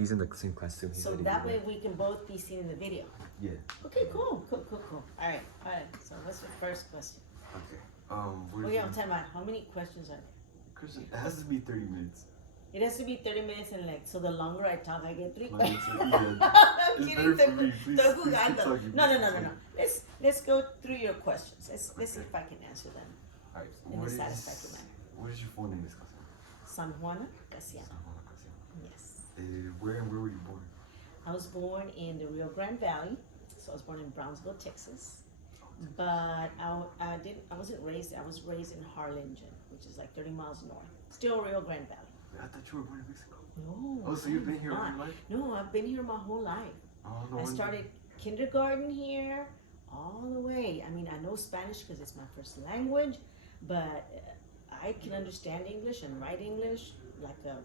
He's in the same class too. So that way we can both be seen in the video. Yeah. Okay, cool. All right. So what's your first question? Okay. I'm talking about how many questions are there? Christian, it has to be 30 minutes. It has to be 30 minutes and like, so the longer I talk, I get 3 Like, questions. yeah. I'm It's kidding. better for me. Please keep talking. No. Let's go through your questions. Let's see if I can answer them Alright. in a satisfactory manner. What is your full name, Miss Casiano? San Juana Casiano. San Juan Casiano. Yes. Where were you born? I was born in the Rio Grande Valley, so I was born in Brownsville, Texas. But I wasn't raised. I was raised in Harlingen, which is like 30 miles north. Still Rio Grande Valley. I thought you were born in Mexico. No. Oh, so you've been here all your life? No, I've been here my whole life. Oh, no I wonder. started kindergarten here, all the way. I mean, I know Spanish because it's my first language, but I can understand English and write English like like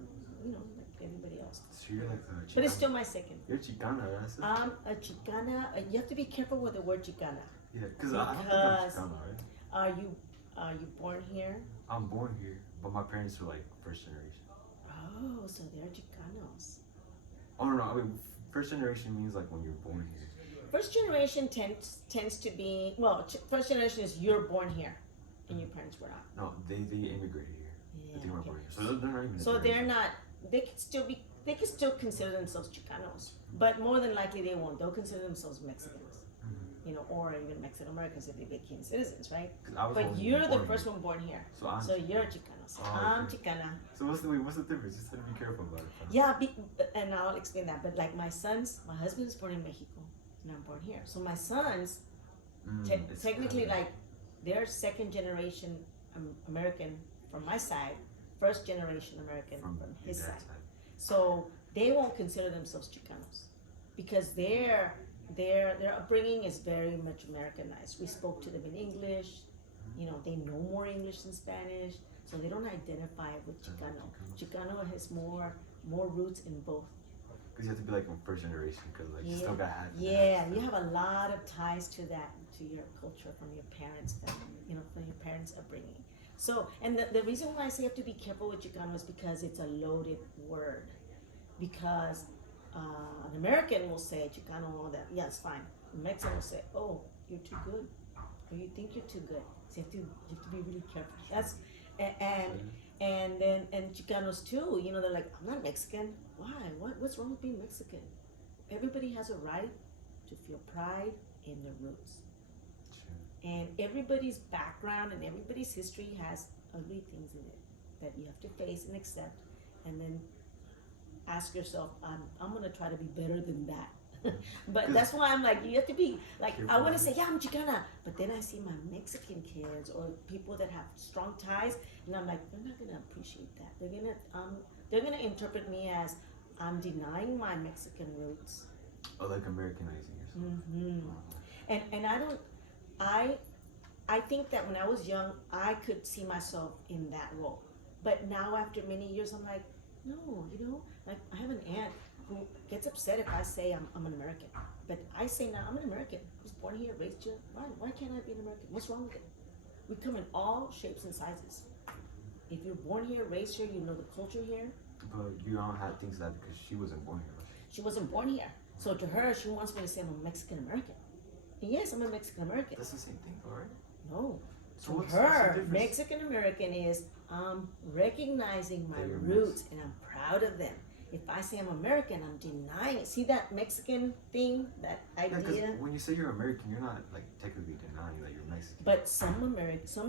everybody else. So you're like a Chicana. But it's still my second. You're Chicana, right? I'm a Chicana. You have to be careful with the word Chicana. Yeah, because I don't think I'm Chicana, right? Are you born here? I'm born here, but my parents were like first generation. Oh, so they're Chicanos. Oh no, I mean first generation means like when you're born here. First generation tends to be first generation is you're born here, and your parents were not. No, they immigrated here. Yeah, But they weren't okay. born here, so they're not even. So they're not. They can still consider themselves Chicanos, but more than likely they won't. They'll consider themselves Mexicans, or even Mexican Americans if they became citizens, right? But you're the first one born here, so you're a Chicano. So I'm Chicana. So what's the difference? Just have to be careful about it. Yeah, and I'll explain that. But like my husband is born in Mexico, and I'm born here. So my sons, technically, like they're second generation American from my side, first generation American from his side. So they won't consider themselves Chicanos because their upbringing is very much Americanized. We spoke to them in English. They know more English than Spanish, so they don't identify with Chicano. Chicano has more roots in both. Because you have to be like in first generation, because like you still got half. Yeah, you have a lot of ties to that, to your culture from your parents, from your parents' upbringing. So, and the reason why I say you have to be careful with Chicano is because it's a loaded word. Because an American will say Chicano, all that, yeah, it's fine. A Mexican will say, oh, you're too good, or you think you're too good. So you have to be really careful. That's and Chicanos too. They're like, I'm not Mexican. Why? What's wrong with being Mexican? Everybody has a right to feel pride in their roots. And everybody's background and everybody's history has ugly things in it that you have to face and accept, and then ask yourself, I'm gonna try to be better than that. But that's why I'm like, you have to be like, I want to say, yeah, I'm Chicana, but then I see my Mexican kids or people that have strong ties, and I'm like, they're not gonna appreciate that. They're gonna interpret me as I'm denying my Mexican roots. Or like Americanizing yourself. And I think that when I was young, I could see myself in that role. But now after many years, I'm like, no, like I have an aunt who gets upset if I say I'm an American. But I say now, I'm an American. I was born here, raised here. Why can't I be an American? What's wrong with it? We come in all shapes and sizes. If you're born here, raised here, you know the culture here. But you don't have things like that because she wasn't born here, right? She wasn't born here. So to her, she wants me to say I'm a Mexican American. And yes, I'm a Mexican American. That's the same thing, all right? No. So to what's her, the Mexican American is I'm recognizing my roots and I'm proud of them. If I say I'm American, I'm denying it. See that Mexican thing, that idea? Yeah, when you say you're American, you're not like technically denying that you're Mexican. But some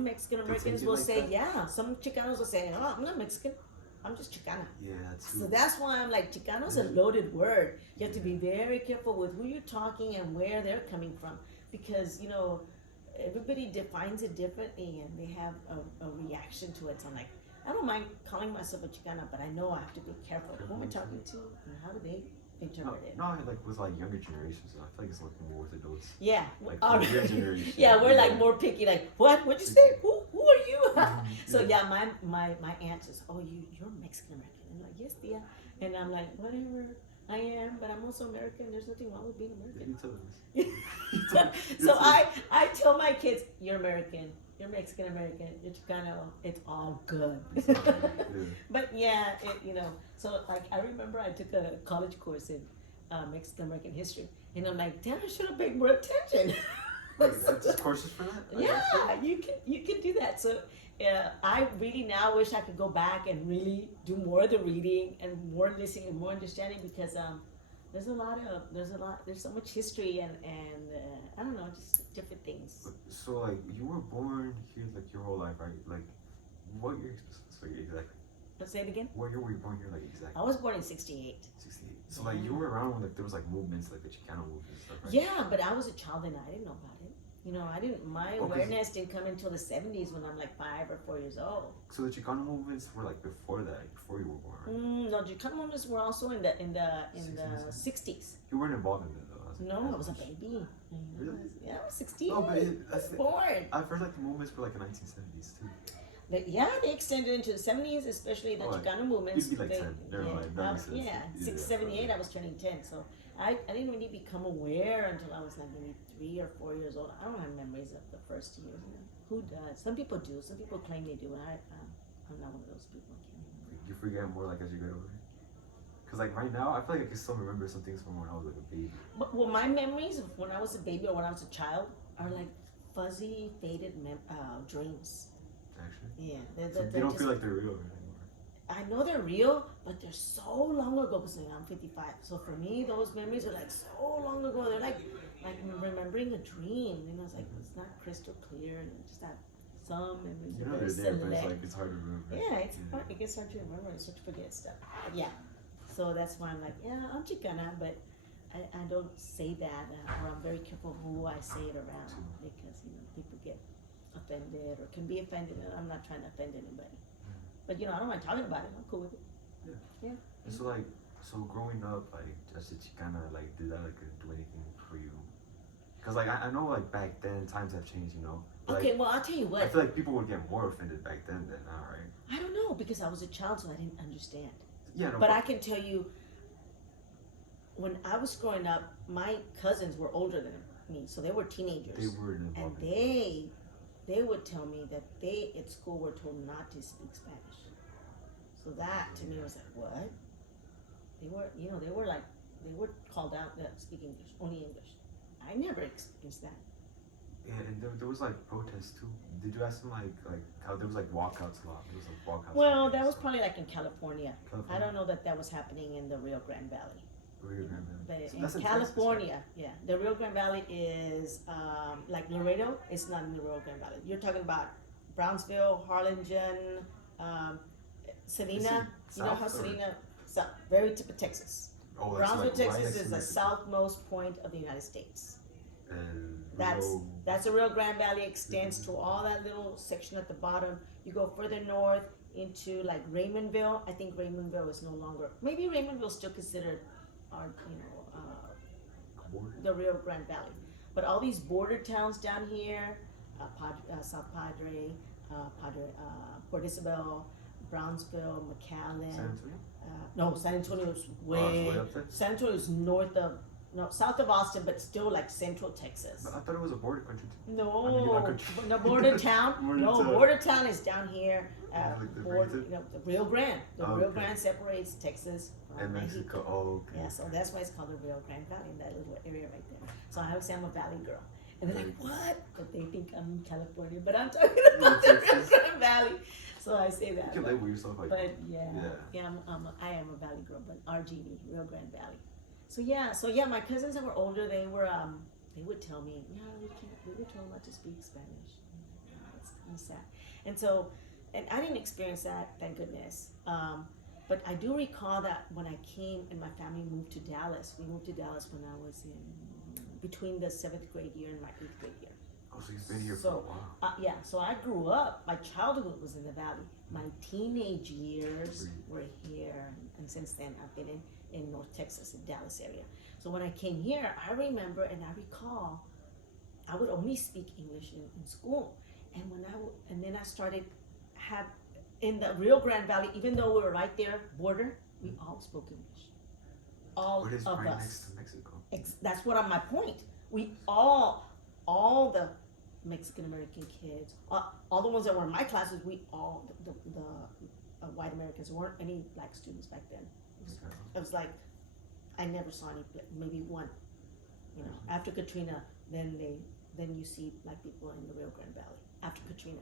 Mexican Americans will say, yeah. Some Chicanos will say, oh, I'm not Mexican. I'm just Chicana. Yeah, that's true. So that's why I'm like, Chicano is a loaded word. You have to be very careful with who you're talking and where they're coming from. Because, everybody defines it differently and they have a reaction to it. So I'm like, I don't mind calling myself a Chicana, but I know I have to be careful who we're talking to and how do they interpret it. No, like with like younger generations, I feel like it's looking more with adults. Yeah. Like your generation. Yeah, we're like more picky. Like, what'd you say? Who are you? So yeah, my aunt says, oh, you're Mexican American. And I'm like, yes, Tia. And I'm like, whatever. I am, but I'm also American. There's nothing wrong with being American. You tell us. So I tell my kids, you're American. you're Mexican American, you're Chicano, it's all good. Yeah. But yeah, so like I remember I took a college course in Mexican American history, and I'm like, damn, I should have paid more attention. Wait, there's courses for that? Like, Yeah, actually? you can do that. So I really now wish I could go back and really do more of the reading and more listening and more understanding, because there's so much history and I don't know, just different things. So like you were born here like your whole life, right? Like what year? So exactly. Let's say it again. What year were you born here? Like exactly. I was born in '68. 68. So like you were around when like there was like movements like the Chicano movement and stuff, right? Yeah, but I was a child and I didn't know about it. I didn't. My Oh, 'cause- awareness didn't come until the '70s when I'm like 5 or 4 years old. So the Chicano movements were like before that, like, before you were born, right? No, Chicano movements were also in the 60s. You weren't involved in it though. No, I was a baby. Really? Yeah, I was 16. No, but I was born. I've heard like the movements were like the 1970s too. But yeah, they extended into the '70s, especially the Oh, Chicano movements. you'd be like They- 10. Never mind, that makes sense. Yeah, Yeah, 78, I was turning 10. So I didn't really become aware until I was like maybe 3 or 4 years old. I don't have memories of the first years. Who does? Some people do. Some people claim they do. And I'm not one of those people. I can't remember. You forget more like as you get older. Cause like right now, I feel like I can still remember some things from when I was like a baby. But well, my memories of when I was a baby or when I was a child are like fuzzy, faded dreams. Actually, Yeah, so they don't feel like they're real anymore. I know they're real, but they're so long ago. Because I'm 55, so for me, those memories are like so long ago. They're like remembering a dream. It's like it's not crystal clear, and just that some memories You are know very they're there, but it's select. like it's hard to remember. Yeah, it gets hard to remember. It's hard to forget stuff. But yeah, so that's why I'm like, yeah, I'm Chicana, but I don't say that, or I'm very careful who I say it around, because people get offended or can be offended, and I'm not trying to offend anybody. But I don't mind talking about it. I'm cool with it. Yeah. And so like, growing up, like as a Chicana, like did that like do anything for you? Cause like I know like back then times have changed, But, Okay, like, well I'll tell you I what. feel like people would get more offended back then than now, right? I don't know, because I was a child, so I didn't understand. Yeah, no, But I can tell you, when I was growing up, my cousins were older than me, so they were teenagers. they were And involved. they would tell me that they at school were told not to speak Spanish. So that to me was like, what? They were called out that speak English, only English. I never experienced that. Yeah, and there was like protests too. Did you ask them like how there was like walkouts a lot? There was like walkouts. Well, that was probably like in California. I California. don't know that was happening in the Rio Grande Valley. Rio Grande Valley. But So in that's in California, yeah, the Rio Grande Valley is like Laredo. It's not in the Rio Grande Valley. You're talking about Brownsville, Harlingen, Salina. Is it You know how south or- Salina, very tip of Texas. Oh, that's Brownsville, like right Texas next is to the Mexico. southmost point of the United States. And That's the Rio Grande Valley extends to all that little section at the bottom. You go further north into like Raymondville. I think Raymondville is no longer. Maybe Raymondville is still considered our, the Rio Grande Valley. But all these border towns down here, South Padre, Port Isabel, Brownsville, McAllen. San Antonio. No, San Antonio is It's way. way up there? San Antonio is south of Austin, but still like central Texas. But I thought it was a border country too. No, I mean, not country. no border town. Border No, town. border town is down here. Like the Border, Mexico? the Rio Grande. The Oh, Rio okay. Grande separates Texas from And Mexico. Oh, okay. Yeah, so that's why it's called the Rio Grande Valley, in that little area right there. So I always say I'm a valley girl. And they're like, what? But they think I'm in California, but I'm talking about the Rio Texas. Grande Valley. So I say that. You can label yourself like. But yeah, Yeah. I am a valley girl, but RGV, Rio Grande Valley. So yeah, my cousins that were older, they would tell me, we were told not to speak Spanish. It's kind of sad. And I didn't experience that, thank goodness. But I do recall that when I came and my family moved to Dallas, we moved to Dallas when I was between the 7th grade year and my 8th grade year. Oh, so you've been here for a while. Yeah, so I grew up, my childhood was in the valley. My teenage years were here, and since then I've been in North Texas, in Dallas area. So when I came here, I remember and I recall, I would only speak English in school. And then I started in the Rio Grande Valley, even though we were right there, border, we all spoke English. All But it's of right us. next to Mexico. That's what my point. We all the Mexican American kids. All the ones that were in my classes, we all the white Americans. There weren't any black students back then. It was like I never saw any. Maybe one. You know, after Katrina, then you see black people in the Rio Grande Valley. After Katrina.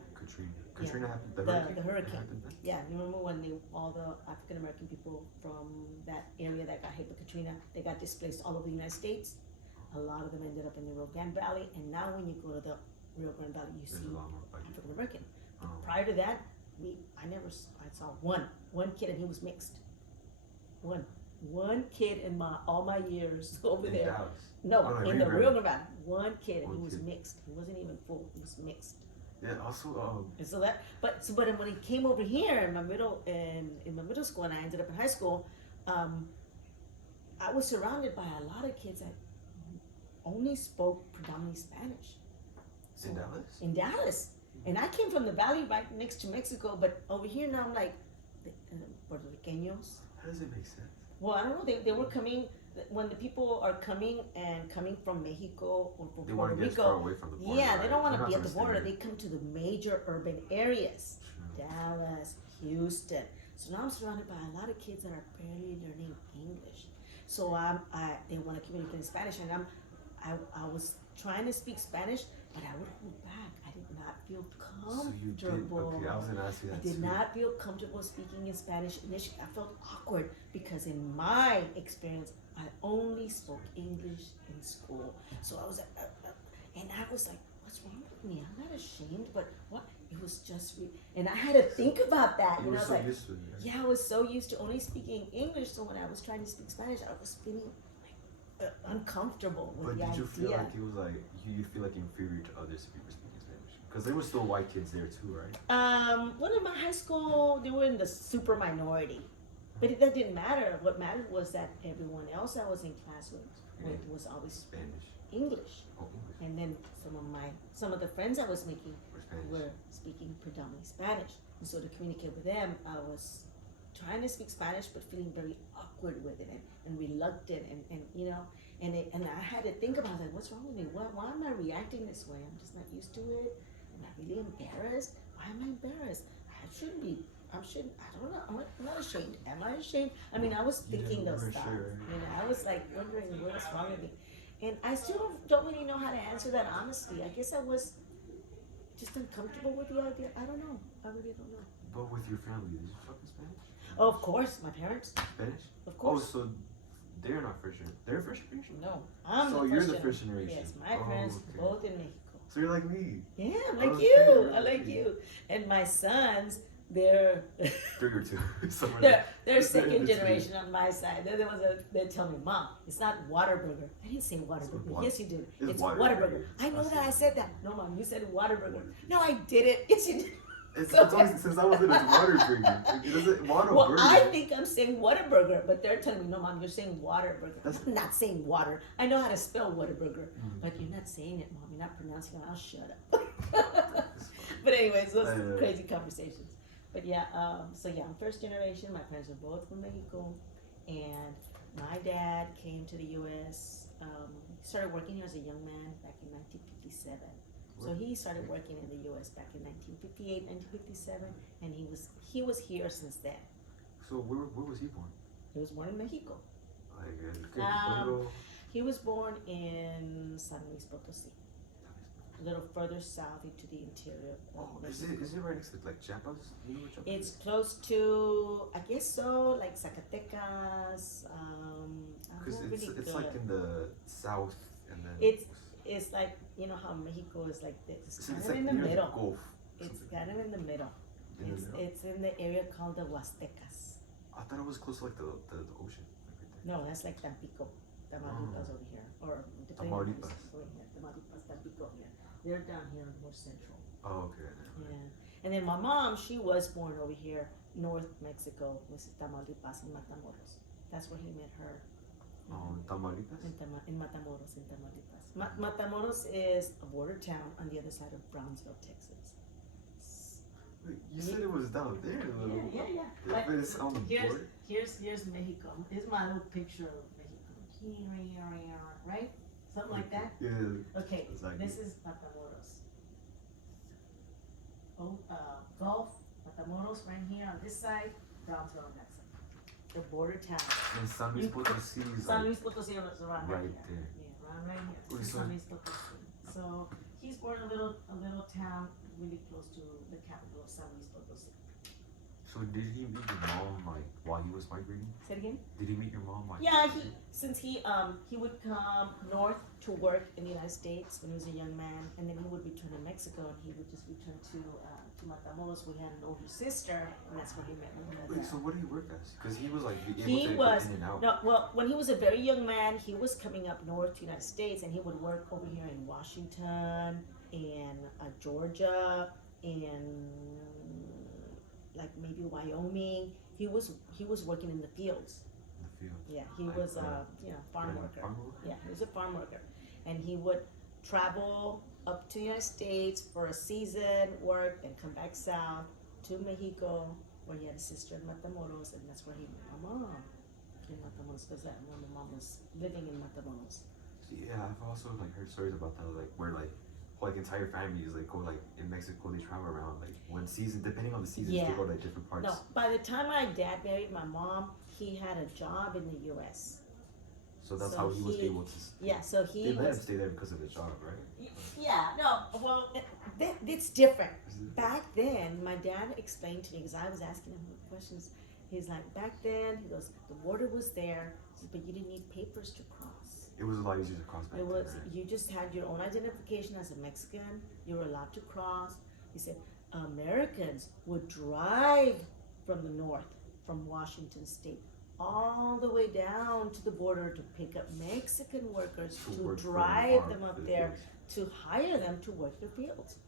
Katrina happened. The hurricane. Yeah, you remember when all the African American people from that area that got hit with Katrina, they got displaced all over the United States. A lot of them ended up in the Rio Grande Valley, and now when you go to the Rio Grande Valley, you see African American. Prior to that, I saw one kid, and he was mixed. One kid in all my years over there. Dallas. No, in the Rio Grande Valley. One kid, and he was mixed. He wasn't even full. He was mixed. Yeah. Also. And so but when he came over here in my middle school, and I ended up in high school, I was surrounded by a lot of kids that only spoke predominantly Spanish. So, in Dallas? In Dallas. And I came from the valley right next to Mexico, but over here now I'm like, Puerto Ricanos. How does it make sense? Well, I don't know. They were coming, when the people are coming from Mexico or from Puerto Rico. Far away from the border, yeah, they don't want to be at the border. They come to the major urban areas. Dallas, Houston. So now I'm surrounded by a lot of kids that are barely learning English. So they want to communicate in Spanish, and I was trying to speak Spanish, but I would hold back. I did not feel comfortable. Okay, I was gonna ask you that. I did not feel comfortable speaking in Spanish initially. I felt awkward because in my experience, I only spoke English in school. So I was and I was like, what's wrong with me? I'm not ashamed, but what? It was just, and I had to think about that. You were I was so like, used to it, right? yeah, I was so used to only speaking English. So when I was trying to speak Spanish, I was feeling uncomfortable with the idea. But did you feel like it was like you feel like inferior to others if you were speaking Spanish? Because there were still white kids there too, right? Well, in my high school, they were in the super minority, but that didn't matter. What mattered was that everyone else I was in class with was always Spanish. English. Oh, English. And then some of the friends I was making were speaking predominantly Spanish, and so to communicate with them, I was trying to speak Spanish, but feeling very awkward with it and reluctant, and you know, and I had to think about like, what's wrong with me? Why am I reacting this way? I'm just not used to it. Am I really embarrassed? Why am I embarrassed? I shouldn't be. I don't know. I'm not ashamed. Am I ashamed? I mean, I was thinking those thoughts. Sure. You know, I was like wondering what's wrong with me, and I still don't really know how to answer that honestly. I guess I was just uncomfortable with the idea. I don't know. I really don't know. But with your family, did you talk in Spanish? Oh, of course, my parents. Spanish? Of course. Oh, so they're not first generation. They're first generation? No, I'm so the you're first the first generation. Yes, my parents both in Mexico. So you're like me. Yeah, I'm like Okay, you. I really. like you. And my sons, they're 3 or 2. Somewhere they're second generation on my side. They're the ones that tell me, Mom, it's not Whataburger. I didn't say Whataburger. Yes, you did. It's Whataburger. I know that I said that. No, Mom, you said Whataburger. No, I didn't. Yes, you did. It's always, since I was in a Whataburger. It doesn't Whataburger. Well, I think I'm saying Whataburger, but they're telling me, no, Mom, you're saying Whataburger. I'm not saying water. I know how to spell Whataburger, but you're not saying it, Mom. You're not pronouncing it. I'll shut up. But anyways, those crazy conversations. But yeah, so yeah, I'm first generation. My parents are both from Mexico, and my dad came to the U.S. Started working here as a young man back in 1957. So he started working in the U.S. back in 1958, 1957, and he was here since then. So where was he born? He was born in Mexico. Like, he was born in San Luis Potosí, a little further south into the interior. Is it right next to like Chiapas? You know where Chiapas It's close to, I guess so, like Zacatecas. Because it's like in the south, and then it's like, you know how Mexico is like this. It's kind of like in the middle. Gulf. It's kind of in the middle. It's in the area called the Huastecas. I thought it was close to like the ocean. No, that's like Tampico. Tamaulipas over here. Or Tamaulipas. Tamaulipas, Tampico here. They're down here more central. Oh, okay. Yeah. And then my mom, she was born over here, North Mexico, was Tamaulipas in Matamoros. That's where he met her. Oh, Tamaulipas? In Matamoros, in Tamaulipas. Matamoros is a border town on the other side of Brownsville, Texas. Wait, you said it was down there a little. Yeah. Like, but it's on the border? Here's Mexico. Here's my little picture of Mexico. Right? Something like that? Yeah. Okay, exactly. this is Matamoros. Gulf, Matamoros, right here on this side, down to on that side. The border town. And San Luis Potosí is San like Luis Potosí is around right here. there. Yeah, around right here. Wait, so- San Luis Potosí. So he's born a little town really close to the capital of San Luis Potosí. So did he meet your mom like while he was migrating? Say it again? Did he meet your mom while Yeah, he would come north to work in the United States when he was a young man, and then he would return to Mexico, and he would just return to Matamoros. We had an older sister, and that's where he met my mother. Wait, so what did he work as? Because he was like He able to was- go in and out. No, well, when he was a very young man, he was coming up north to the United States, and he would work over here in Washington and Georgia and like maybe Wyoming. He was working in the fields. In the field. Yeah, he Like, was farm worker. Farm worker? Yeah, he was a farm worker, and he would travel up to the United States for a season, work, and come back south to Mexico, where he had a sister in Matamoros, and that's where he met my mom in Matamoros, because that when my mom was living in Matamoros. Yeah, I've also like heard stories about that, like where like whole like entire families like go like in Mexico they travel around like one season depending on the seasons Yeah. they go to like different parts. No, by the time my dad married my mom, he had a job in the U.S. So that's So how he was he- able to. Yeah, so They he let him was. stay there because of the job, right? Yeah, no, well, it's different. Is it- Back then, my dad explained to me because I was asking him questions. He's like, back then, he goes, the border was there, but you didn't need papers to cross. It was a lot easier to cross back It was then, right? you just had your own identification as a Mexican. You were allowed to cross. He said Americans would drive from the north, from Washington State, all the way down to the border to pick up Mexican workers to work for the drive farm, them for up the there fields. to hire them to work their fields.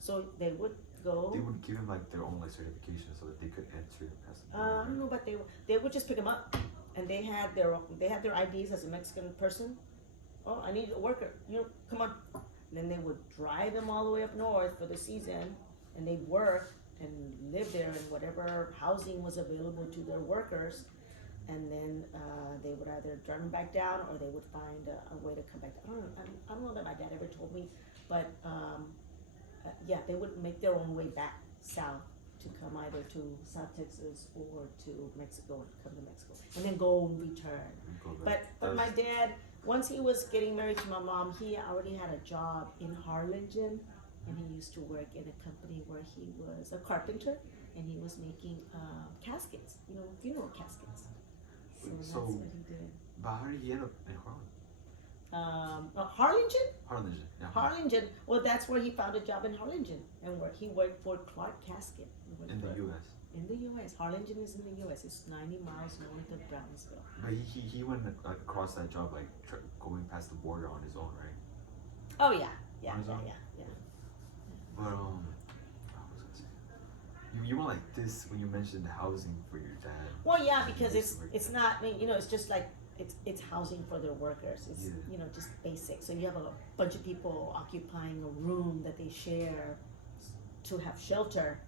So they would go. They would give him like their own like certification so that they could enter past the I border, don't know, but they would just pick them up, and they had their IDs as a Mexican person. Oh, I need a worker. You come on. And then they would drive them all the way up north for the season, and they'd work and live there in whatever housing was available to their workers, and then they would either drive them back down or they would find a way to come back. I don't know that my dad ever told me, but yeah, they would make their own way back south to come either to South Texas or to Mexico and come to Mexico and then go and return. and go back. But my That's- dad, once he was getting married to my mom, he already had a job in Harlingen, and he used to work in a company where he was a carpenter, and he was making caskets, funeral caskets. So that's So- what he did. But how did he end up in Harlem? Harlingen? Harlingen, yeah. Harlingen. Well, that's where he found a job in Harlingen, and where he worked for Clark Casket. He worked In the for- U.S. In the U.S. Harlingen is in the U.S. It's 90 miles north of Brownsville. But he went like across that job like going past the border on his own, right? Oh yeah, yeah, On his yeah, own? yeah. But I was gonna say, you went like this when you mentioned housing for your dad. Well, yeah, He because used to work it's there. not. I mean, it's just like it's housing for their workers. It's Yeah. just basic. So you have a bunch of people occupying a room that they share to have shelter.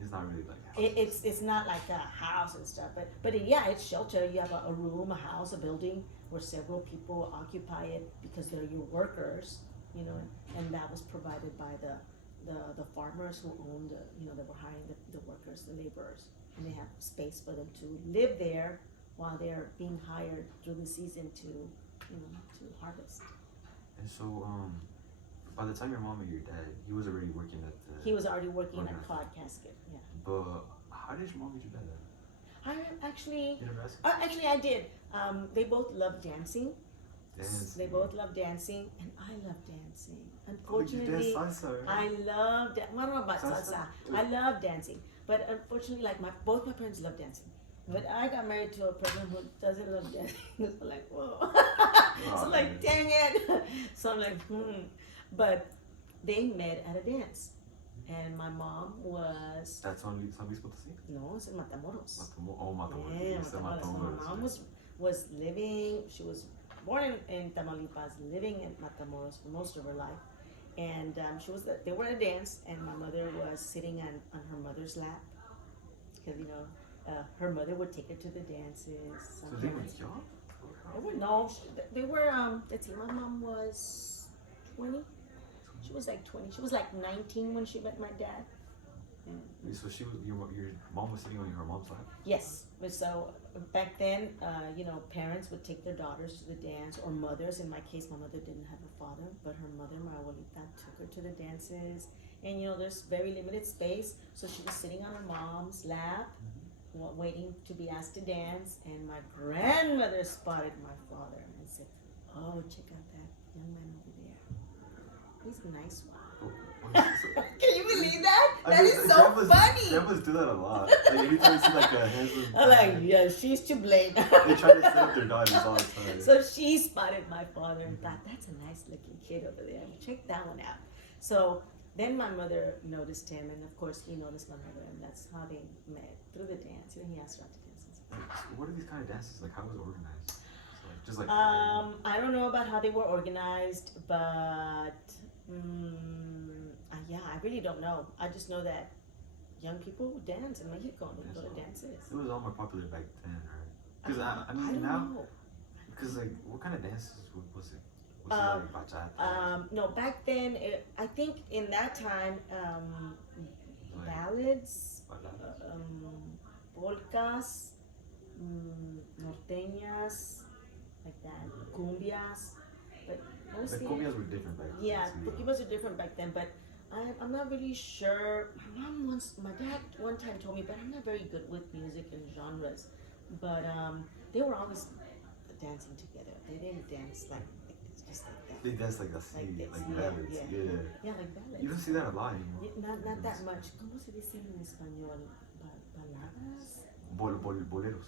It's not really like housing. It's not like a house and stuff, but yeah, it's shelter. You have a room, a house, a building where several people occupy it because they're your workers, and that was provided by the farmers who owned, that were hiring the workers, the laborers, and they have space for them to live there while they're being hired through the season to harvest. And so by the time your mom met your dad, he was already working at the. He was already working Okay. at Clark Casket, yeah. But how did your mom meet your dad? I actually, You never asked? actually I did. They both love dancing. Dance. They both love dancing, and I love dancing. Oh, you Unfortunately, dance salsa, right? I love I don't know about Salsa? salsa. I love dancing, but unfortunately, like both my parents love dancing. But I got married to a person who doesn't love dancing. So like, whoa. So Oh, like, man. dang it. So I'm like, But they met at a dance, and my mom was That's on San Luis Potosí? no, it's in Matamoros. Matamoros. Yeah, You said Matamoros. So Matamoros, my mom right. was living. She was born in Tamaulipas, living in Matamoros for most of her life, and they were at a dance, and my mother was sitting on her mother's lap, because her mother would take her to the dances. So they were sometimes. young? They were no, they were. Let's see, my mom was 20. She was like 20. She was like 19 when she met my dad. So she was your mom was sitting on her mom's lap. Yes. So back then, parents would take their daughters to the dance, or mothers. In my case, my mother didn't have a father, but her mother, my abuelita, took her to the dances. And there's very limited space, so she was sitting on her mom's lap, waiting to be asked to dance. And my grandmother spotted my father and said, "Oh, check out that young man over there. He's a nice one." Can you believe that? That is so funny. Grandmas do that a lot. Like every time you see like a handsome. I'm like, yeah, she's to blame. They try to set up their daughters all the time. So she spotted my father and thought, that's a nice looking kid over there. Check that one out. So then my mother noticed him, and of course he noticed my mother, and that's how they met, through the dance. And he asked her out to dance. What are these kind of dances? Like, how was it organized? So, like, just like. I don't know about how they were organized, but. Yeah, I really don't know. I just know that young people would dance in Mexico. They go to dances. It was all more popular back then, right? Because I mean I don't now, know. because like what kind of dances was it? Was it like bachata? No, back then I think in that time ballads, polkas, norteñas, like that, cumbias, but mostly. The cumbias were different back then. Yeah, cumbias were different back then, but I'm not really sure. My dad one time told me, but I'm not very good with music and genres. But they were always dancing together. They didn't dance like this, just like that. They dance like Like like this, ballads. yeah. Yeah, like ballads. You don't see that a lot anymore. Not that much. ¿Cómo se dice en español? Baladas? Boleros.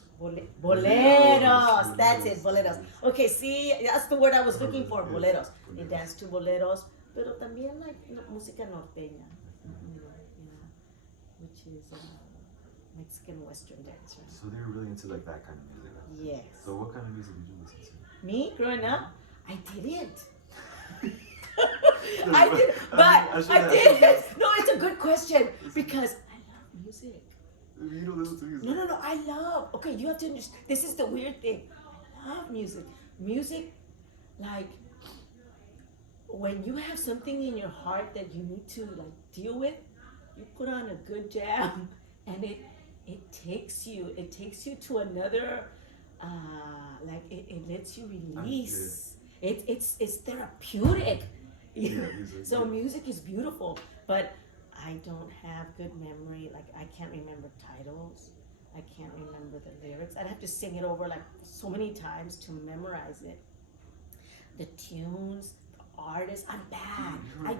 Boleros. That's it, boleros. Okay, see, that's the word I was looking for, boleros. They dance to boleros, pero también like música norteña, which is Mexican Western dance, right? So they were really into like that kind of music. Yes. So what kind of music did you listen to? Me, growing up, I didn't. I did, but I did. No, it's a good question because I love music. You don't listen to music? No, I love. Okay, you have to understand. This is the weird thing. I love music. Music, like, when you have something in your heart that you need to, like, deal with, you put on a good jam, and it takes you to another, like, it lets you release. It's therapeutic. Yeah, music. So music is beautiful, but I don't have good memory. Like, I can't remember titles. I can't remember the lyrics. I'd have to sing it over like so many times to memorize it. The tunes, the artists, I'm bad. I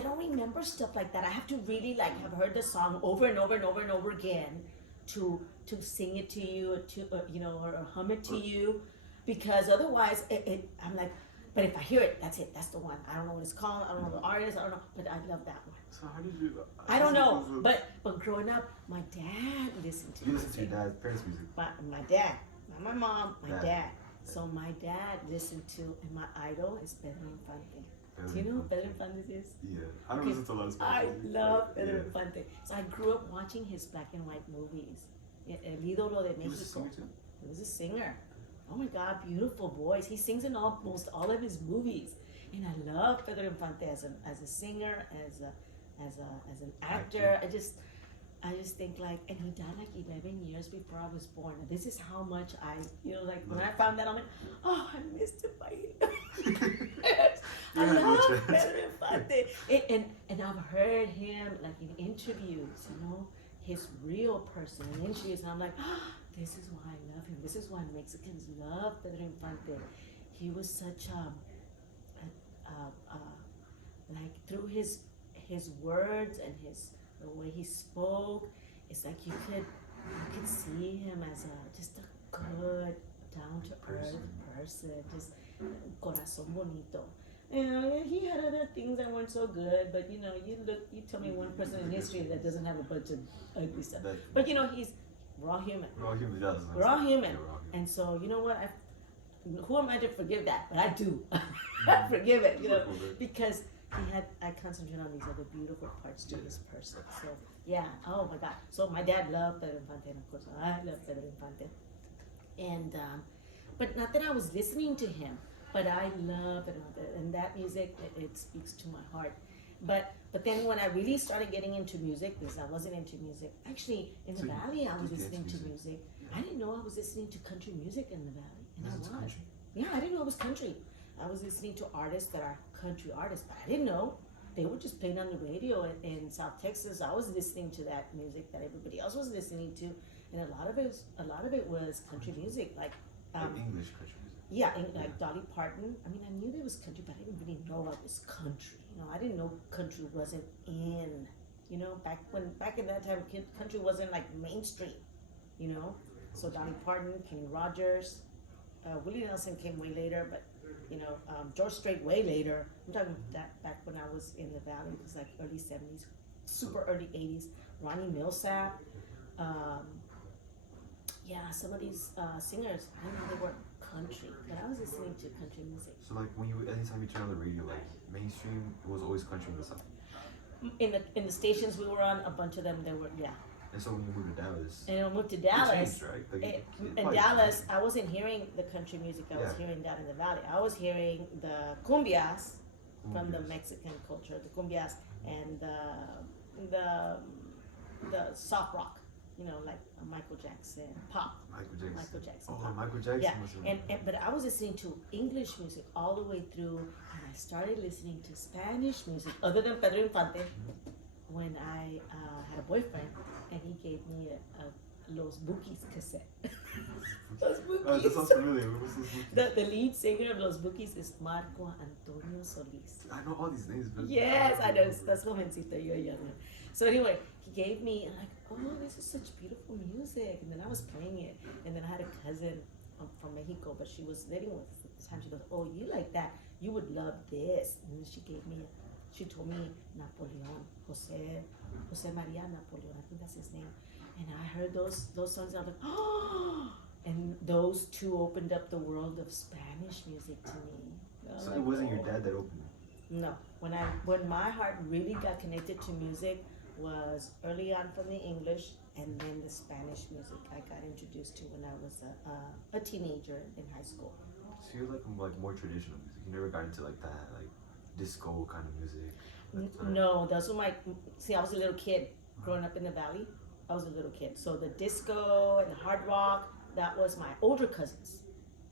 don't remember stuff like that. I have to really like have heard the song over and over and over and over again to sing it to you, or hum it to you, because otherwise I'm like, but if I hear it, that's it. That's the one. I don't know what it's called. I don't know the artist. I don't know, but I love that one. So how did you? I don't know, but growing up, my dad listened to. You listened to your dad's parents' music. My dad, not my mom. My Dad. dad. So my dad listened to, and my idol is Pedro Infante. Do you know who Pedro Infante is? Yeah, I don't listen to a lot of Spanish I music, love but, Pedro Infante. So I grew up watching his black and white movies. El ídolo de He was a Mexico. singer too? He was a singer. Oh my God, beautiful voice. He sings in almost all of his movies, and I love Pedro Infante as a singer, as an actor. I just think like, and he died like 11 years before I was born. And this is how much like when I found that, I'm like, oh, I missed him by 11 years. I love Pedro Infante, and I've heard him like in interviews, his real person in interviews, and I'm like, oh, this is why I love him. This is why Mexicans love Pedro Infante. He was such like through his words and the way he spoke, it's like you could see him as just a good, down to earth person, just corazón bonito. He had other things that weren't so good, but you tell me one person in history that doesn't have a bunch of ugly stuff. But he's raw human. We're all human. And so, you know what? Who am I to forgive that? But I do. I forgive it, because I concentrate on these other beautiful parts to his person. So, yeah. Oh my God. So my dad loved Pedro Infante, and of course I love Pedro Infante. And, but not that I was listening to him. But I love it, and that music, it speaks to my heart. But then when I really started getting into music, because I wasn't into music, actually in the So valley I was did get listening to music. music. I didn't know I was listening to country music in the valley, and I This is was. country. Yeah, I didn't know it was country. I was listening to artists that are country artists, but I didn't know they were just playing on the radio in South Texas. I was listening to that music that everybody else was listening to, and a lot of it was country music, like Like English country music. yeah, like Dolly Parton. I mean, I knew there was country, but I didn't really know it was country. I didn't know country wasn't in. Back in that time, country wasn't like mainstream. So Dolly Parton, Kenny Rogers, Willie Nelson came way later, but George Strait way later. I'm talking that back when I was in the valley. It was like early '70s, super early '80s. Ronnie Millsap. Um, yeah, some of these singers, I didn't know they were country, but I was listening to country music. So like anytime you turn on the radio, like mainstream, it was always country in the South. In the stations we were on, a bunch of them there were, yeah. And so when you moved to Dallas, And I moved to it Dallas. changed, right? Like, In probably Dallas, changed. I wasn't hearing the country music I was Yeah. hearing down in the valley. I was hearing the cumbias from the Cumbias. Mexican culture, the cumbias, and the soft rock, like Michael Jackson, pop. Michael Jackson. Michael Jackson. Oh, pop. Michael Jackson. Yeah, was a- but I was listening to English music all the way through, and I started listening to Spanish music, other than Pedro Infante, when I had a boyfriend, and he gave me a Los Bookies cassette. Los Oh, that sounds Bookies. familiar. What's this movie? The lead singer of Los Bookies is Marco Antonio Solis. I know all these names, but Yes, I know. That's Momentito, you're young. So anyway, he gave me, and like, oh, this is such beautiful music. And then I was playing it. And then I had a cousin from Mexico, but she was living with us at the time. She goes, oh, you like that? You would love this. And then she told me Napoleon, Jose Maria Napoleon. I think that's his name. And I heard those songs, and I was like, oh! And those two opened up the world of Spanish music to me. I was So like, it wasn't your oh. dad that opened it. No, when my heart really got connected to music was early on from the English, and then the Spanish music I got introduced to when I was a teenager in high school. So you're like more traditional music. You never got into like that like disco kind of music. Like, No, those were I was a little kid growing up in the valley. I was a little kid, so the disco and the hard rock, that was my older cousins.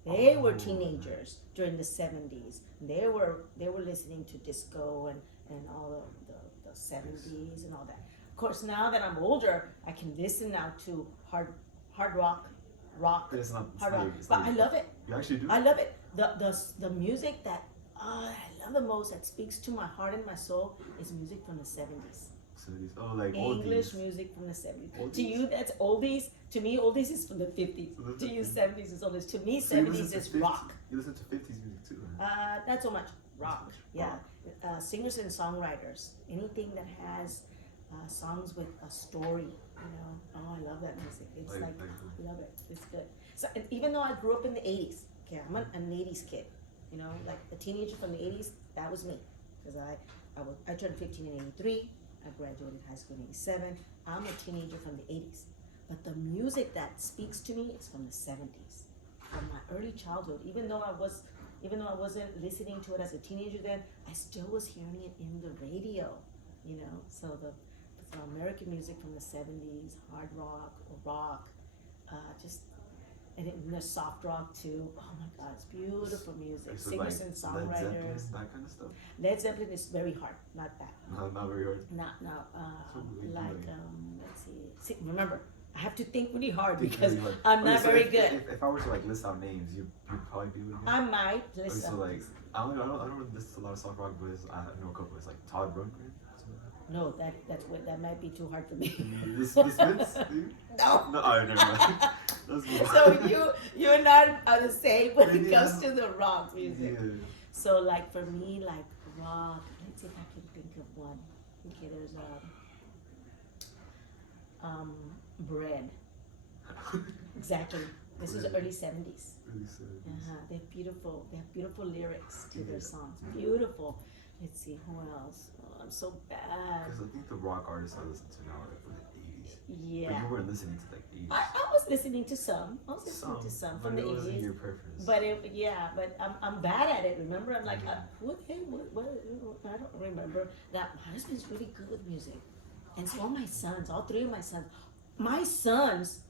They were teenagers during the '70s. They were listening to disco and all of the '70s and all that. Of course, now that I'm older, I can listen now to hard rock. But it's not. Hard rock. It's But not I love it. You actually do. I love it. The music that I love the most, that speaks to my heart and my soul, is music from the '70s. So these, like English oldies. music from the '70s. Oldies? To you, that's oldies. To me, oldies is from the '50s. From the To you, 50s. '70s is oldies. To me, So you listen '70s to is 50 rock. You listen to 50s music too. Huh? Not so much rock. much Yeah, rock. singers and songwriters. Anything that has songs with a story. Oh, I love that music. It's like I love it. It's good. So, and even though I grew up in the '80s, okay, I'm an '80s kid. Like a teenager from the '80s. That was me, because I turned 15 in '83. I graduated high school in '87. I'm a teenager from the '80s, but the music that speaks to me is from the '70s, from my early childhood. Even though I wasn't listening to it as a teenager then, I still was hearing it in the radio. So the American music from the '70s, hard rock or rock, and the soft rock too. Oh my God, it's beautiful music. So Singers like and Led Zeppelin, songwriters. that kind of stuff. Led Zeppelin is very hard, not that. Not very hard. Not So we do like like- let's see. Remember, I have to think really hard Think because really hard. I'm Okay, not so very if, good. If I were to like list out names, you'd probably be able to. I might Okay, listen. so like I don't listen to a lot of soft rock, but I know a couple. It's like Todd Rundgren. No, that might be too hard for me. The Smiths, dude? No. No, alright, never mind. That's good. So you're not the same when it Yeah. comes to the rock music. Yeah. So like for me, like rock. Let's see if I can think of one. Okay, there's Bread. Exactly. This is Bread. early '70s. Really sad. They have beautiful lyrics to Yeah. their songs. Beautiful. Let's see who else. Oh, I'm so bad. Because I think the rock artists I listen to now are from the 80s. But Yeah. you weren't listening to like 80s. I was listening to some. I was listening to some from but the it wasn't 80s. your preference. But I'm bad at it. Remember, I'm like, what? Hey, what? I don't remember that. My husband's really good with music, and so all my sons, all three of my sons,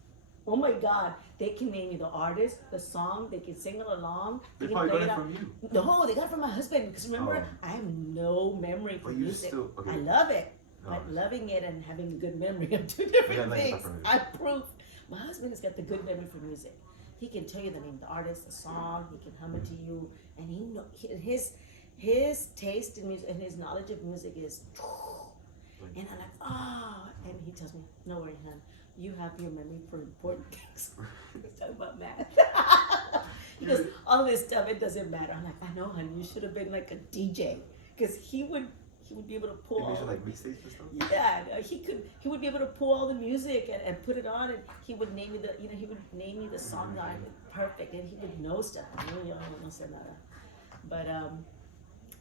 oh my God, they can name you the artist, the song, they can sing it along. They can probably play got it out. from you. No, they got it from my husband because remember, Oh. I have no memory for But you music. still okay. I love it. No, But loving it and having a good memory are two different like things. different. I prove my husband has got the good memory for music. He can tell you the name of the artist, the song. He can hum it to you, and his taste in music and his knowledge of music is. And I'm like, and he tells me, "No worry, hon. You have your memory for important things." He's talking about math. He goes, "All this stuff, it doesn't matter." I'm like, "I know, honey. You should have been like a DJ, because he would be able to pull." You mentioned like mixtapes and stuff. Yeah, he would be able to pull all the music and put it on, and he would name you the song line perfect, and he would know stuff. No sé nada.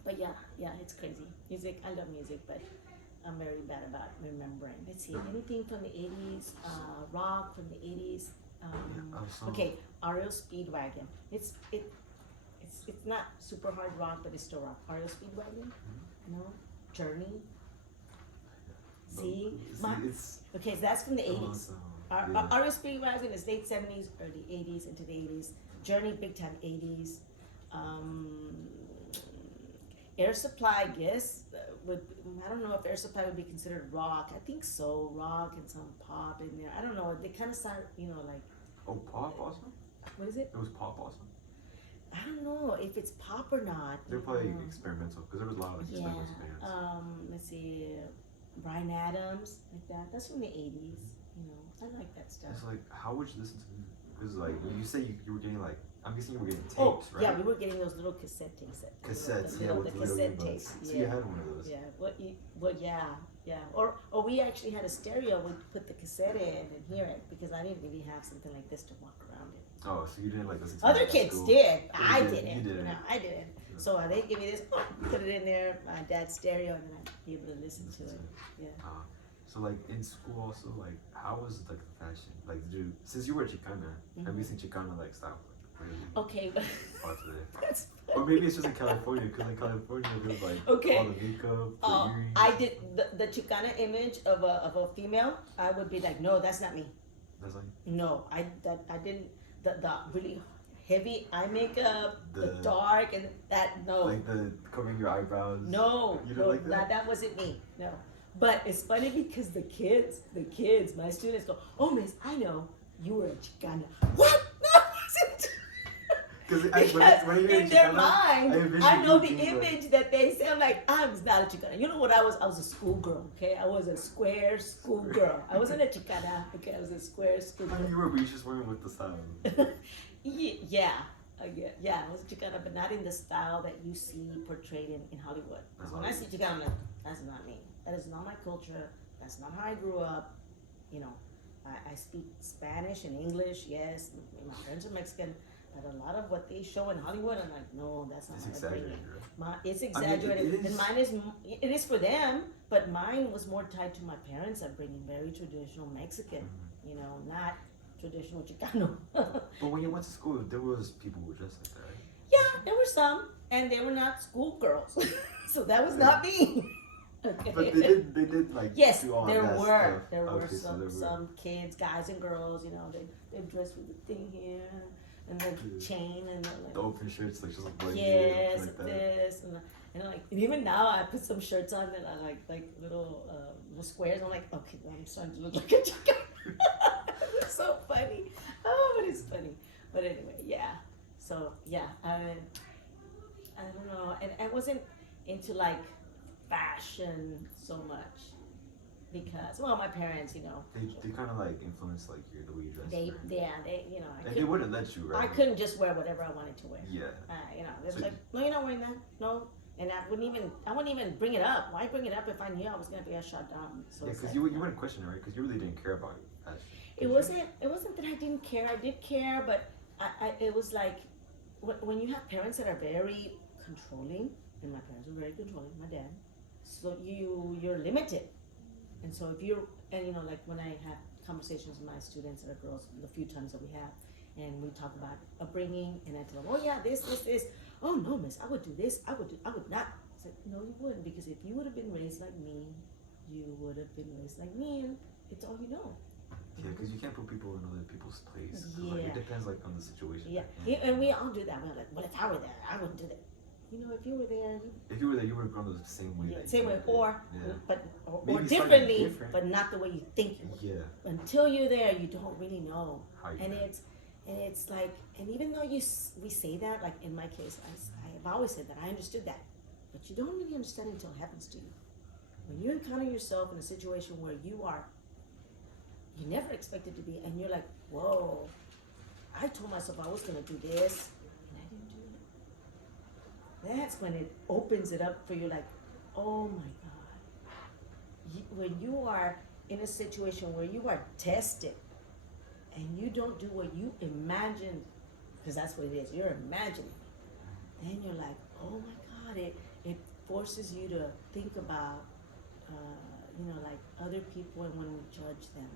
But yeah, it's crazy. Music, I love music, but I'm very bad about remembering. Let's see, anything from the 80s, rock from the 80s. Okay, REO Speedwagon. It's not super hard rock, but it's still rock. REO Speedwagon? No? Journey? See? Okay, so that's from the 80s. REO Speedwagon is late 70s, early 80s, into the 80s. Journey, big time 80s. Air Supply, I guess, I don't know if Air Supply would be considered rock. I think so, rock and some pop in there. I don't know. They kind of sound, like. Oh, pop also? What is it? It was pop also. I don't know if it's pop or not. They're probably experimental because there was a lot of experimental bands. Let's see, Bryan Adams, like that. That's from the 80s. I like that stuff. It's like, how would you listen to music? Because like when you say you were getting like, I'm guessing you were getting tapes, right? Yeah, we were getting those little cassette tapes. Cassettes, with the cassette tapes. So you had one of those. Yeah, yeah. Or we actually had a stereo. We'd put the cassette in and hear it because I didn't really have something like this to walk around in. Oh, so you didn't like listen to Other kids did. I didn't. You didn't. I didn't. Yeah. So they give me this, put it in there, my dad's stereo, and then I'd be able to listen to it. Yeah. So like in school also, like how was like the fashion? Like since you were Chicana, have you seen Chicana like style? Really Okay, but that's or maybe it's just in California because in California there's like all the makeup, the earrings. I did the Chicana image of a female. I would be like, no, that's not me. That's like no, I didn't the really heavy eye makeup, the dark and that no. Like the covering your eyebrows. No, you didn't like that? That wasn't me. No. But it's funny because the kids, my students go, "Oh, Miss, I know you were a Chicana." What? No, I wasn't. Because in their mind, I know the image that they say. I'm like, I'm not a Chicana. You know what I was? I was a schoolgirl, okay? I was a square schoolgirl. I wasn't a Chicana, okay? I was a square schoolgirl. You were, but you just weren't with the style. Yeah, I was a Chicana, but not in the style that you see portrayed in Hollywood. Because when I see Chicana, I'm like, that's not me. That is not my culture. That's not how I grew up. I speak Spanish and English, yes. My parents are Mexican. But a lot of what they show in Hollywood, I'm like, no, that's not how I bring it. It's exaggerated. And mine it is for them, but mine was more tied to my parents' upbringing, very traditional Mexican, not traditional Chicano. But when you went to school, there was people who were dressed like that, right? Yeah, there were some, and they were not schoolgirls. So that was not me. Okay. But they did like yes, do all there that were stuff. there were some kids, guys and girls, they dressed with the thing here and the chain and like the open shirts, like just like yes, like that. this and even now I put some shirts on that are like little squares. I'm like, okay, I'm starting to look like a chicken. It's so funny. Oh, but it's funny. But anyway, yeah. So yeah, I don't know, and I wasn't into like fashion so much because my parents, they kind of like influence like the way you dress. They wouldn't let you, right? I couldn't just wear whatever I wanted to wear. Yeah. They were like, no, you're not wearing that. No. And I wouldn't even bring it up. Why bring it up if I knew I was gonna be shot down? So yeah, because you wouldn't question it, right? Because you really didn't care about fashion. It wasn't that I didn't care. I did care, but it was like when you have parents that are very controlling, and my parents were very controlling. My dad. So you're limited, and so if you're and like when I have conversations with my students that are girls, the few times that we have, and we talk about upbringing, and I tell them, oh yeah, this. Oh no, miss, I would do this. I would not. It's like, no, you wouldn't, because if you would have been raised like me, you would have been raised like me, and it's all you know. Yeah, because you can't put people in other people's place. Yeah. Like, it depends like on the situation. Yeah, and we all do that. We're like, well, if I were there, I wouldn't do that. If you were there, if you were there, you would have gone the same way. Yeah, same way, or Maybe differently, different. but not the way you think you would. Yeah. Until you're there, you don't really know. How you And know. it's like, and even though we say that, like in my case, I've always said that I understood that, but you don't really understand until it happens to you. When you encounter yourself in a situation where you never expected to be, and you're like, whoa, I told myself I was gonna do this, and I didn't do it. That's when it opens it up for you, like, oh my God. When you are in a situation where you are tested, and you don't do what you imagined, because that's what it is, you're imagining, then you're like, oh my God, it forces you to think about, like other people, and when we judge them,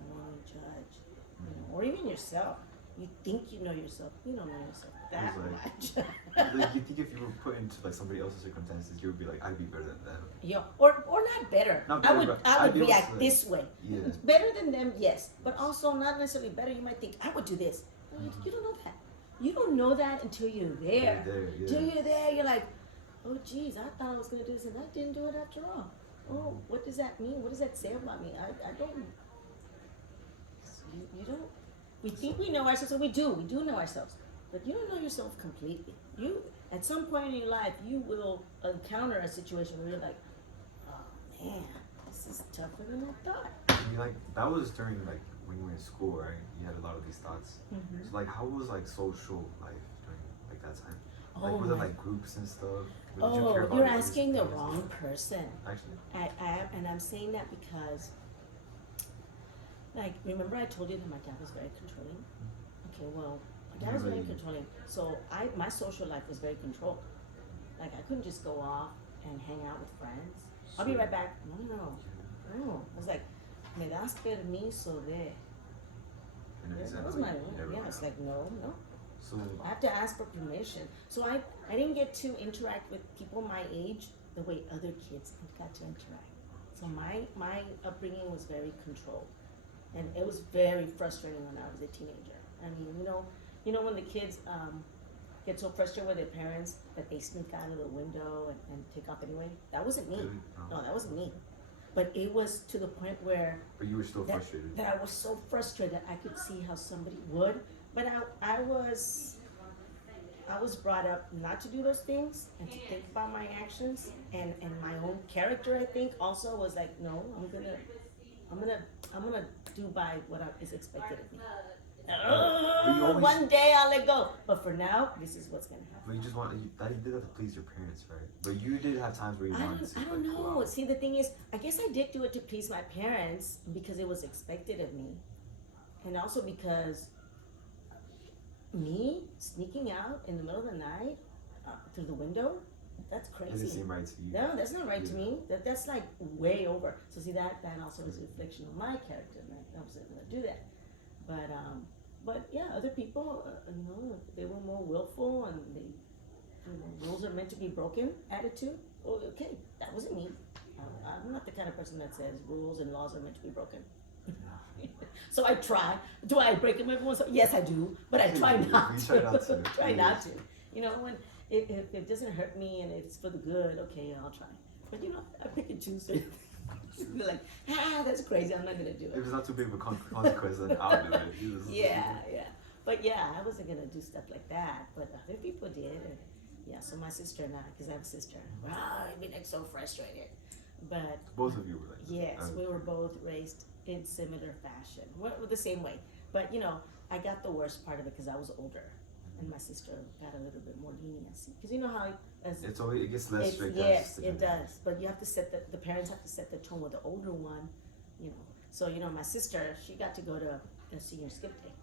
or even yourself. You think you know yourself, you don't know yourself that much. Like, you think if you were put into like somebody else's circumstances, you would be like, I'd be better than them. Yeah, or not better. Not better, I would react this way. Yeah. Better than them, yes, but also not necessarily better. You might think I would do this. You don't know that. You don't know that until you're there. Until you're there, you're like, oh geez, I thought I was gonna do this, and I didn't do it after all. Oh, what does that mean? What does that say about me? I don't. You don't. We think we know ourselves, and we do know ourselves, but you don't know yourself completely. You, at some point in your life, you will encounter a situation where you're like, oh man, this is tougher than I thought. I mean, like, that was during like when you were in school, right? You had a lot of these thoughts. Mm-hmm. So like, how was like social life during like that time? Oh, Like, was it like groups and stuff? What did you Oh, care about you're it? asking the wrong person. Actually. And I'm saying that because, like, remember I told you that my dad was very controlling? Okay, well, my dad was very controlling. So my social life was very controlled. Like, I couldn't just go off and hang out with friends. I'll be right back. No. I was like, me das permiso de. That was my own. Yeah, it's like, no. So I have to ask for permission. So I didn't get to interact with people my age the way other kids got to interact. So my upbringing was very controlled, and it was very frustrating when I was a teenager. I mean, you know when the kids get so frustrated with their parents that they sneak out of the window and take off anyway. That wasn't me. Really? No, that wasn't me. But it was to the point where. But you were still frustrated. That I was so frustrated. I could see how somebody would. But I was brought up not to do those things and to think about my actions, and my own character, I think, also was like, no, I'm gonna do by what is expected of me. One day I'll let go, but for now, this is what's gonna happen. But you just you did that to please your parents, right? But you did have times where you wanted to. I don't know. See, the thing is, I guess I did do it to please my parents because it was expected of me, and also because me sneaking out in the middle of the night through the window, that's crazy. Doesn't seem right to you. No, that's not right to me. That's like way over. So see, that also is a reflection of my character, and I wasn't gonna do that. But yeah, other people, they were more willful, and rules are meant to be broken attitude. Well, okay, that wasn't me. I'm not the kind of person that says rules and laws are meant to be broken. So I try. Do I break them every once? Yes, I do, but I try not to. Try not to. When if it doesn't hurt me and it's for the good, okay, I'll try. But I pick and choose. You're like, that's crazy. I'm not gonna do it. If it's not too big of a consequence, then I'll do it. Yeah. But yeah, I wasn't gonna do stuff like that. But other people did. And yeah. So my sister and I, because I have a sister, I'd be like so frustrated. But both of you were like. Yes, we were both raised in similar fashion. We're the same way. But I got the worst part of it because I was older, and my sister got a little bit more leniency. Because you know how it gets less strict. Yes, it does. But you have to the parents have to set the tone with the older one. So my sister, she got to go to a senior skip day.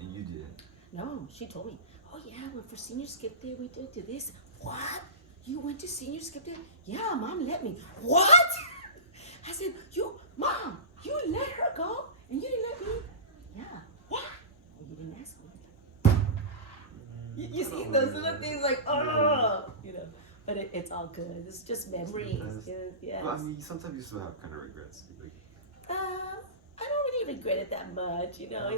And you didn't. No, she told me, oh yeah, well, for senior skip day we did this. What? You went to senior skip day? Yeah, Mom let me. What? I said, Mom, you let her go and you didn't let me. Yeah. Why? Well, you didn't ask me. You see those little things like, oh, you know. But it's all good. It's just memories. Yes. But I mean, sometimes you still have kind of regrets. Like, I don't really regret it that much. You know,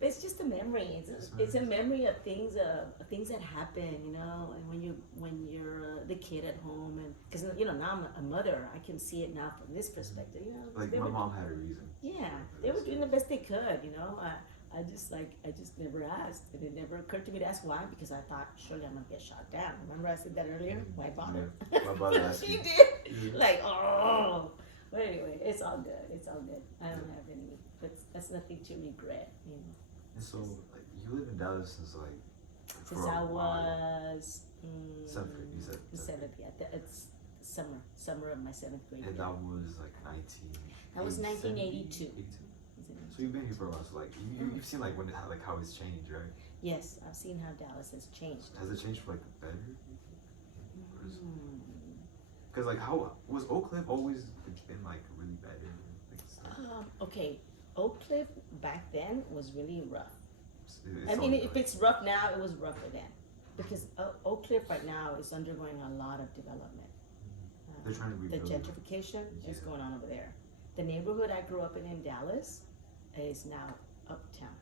it's just a memory. It's a memory of things that happen. You know, and when you're the kid at home, and because you know now I'm a mother, I can see it now from this perspective. You know, like my mom had a reason. Yeah, they were doing the best they could. You know, I just never asked, and it never occurred to me to ask why, because I thought surely I'm gonna get shot down. Remember I said that earlier? Why bother? Yeah. Why bother asking? She did. Yeah. Like, oh. But anyway, it's all good. It's all good. I don't have any. That's nothing to regret. You know. And so, like, you live in Dallas since like. Since I was. Seventh. You said. Seventh. Yeah, it's summer of my seventh grade. And that was like 19. That was 1982. 82. So you've been here for a while. So like you've seen like how it's changed, right? Yes, I've seen how Dallas has changed. Has it changed for like the better? Because like how was Oak Cliff always been like really bad area? Okay, Oak Cliff back then was really rough. I mean, if it's rough now, it was rougher then, because Oak Cliff right now is undergoing a lot of development. They're trying to rebuild. The gentrification is going on over there. The neighborhood I grew up in Dallas is now uptown.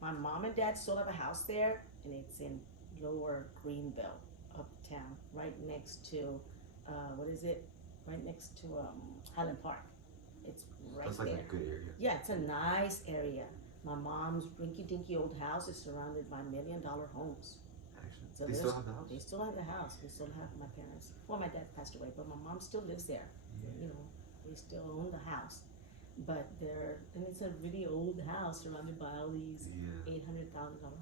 My mom and dad still have a house there, and it's in Lower Greenville, uptown, right next to, what is it? Right next to Highland Park. It's right That's like there. a good area. Yeah, it's a nice area. My mom's rinky-dinky old house is surrounded by $1 million homes. Actually, So they still have the house. They still have the house. We still have my parents. Well, my dad passed away, but my mom still lives there. Yeah. You know, they still own the house. But and it's a really old house surrounded by all these $800,000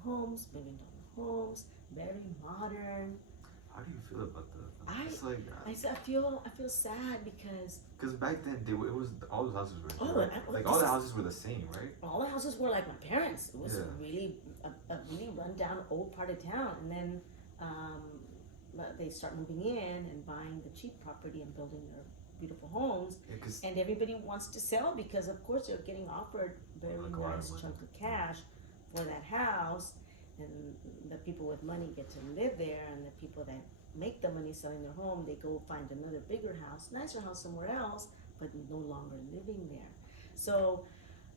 homes, $1 million homes, very modern. How do you feel about the? I feel sad because back then it was all the houses were all the houses were the same, right? All the houses were like my parents. It was really a really rundown old part of town, and then they start moving in and buying the cheap property and building their beautiful homes, and everybody wants to sell because of course they're getting offered very nice chunk of cash for that house, and the people with money get to live there, and the people that make the money selling their home, they go find another bigger house, nicer house somewhere else, but no longer living there. So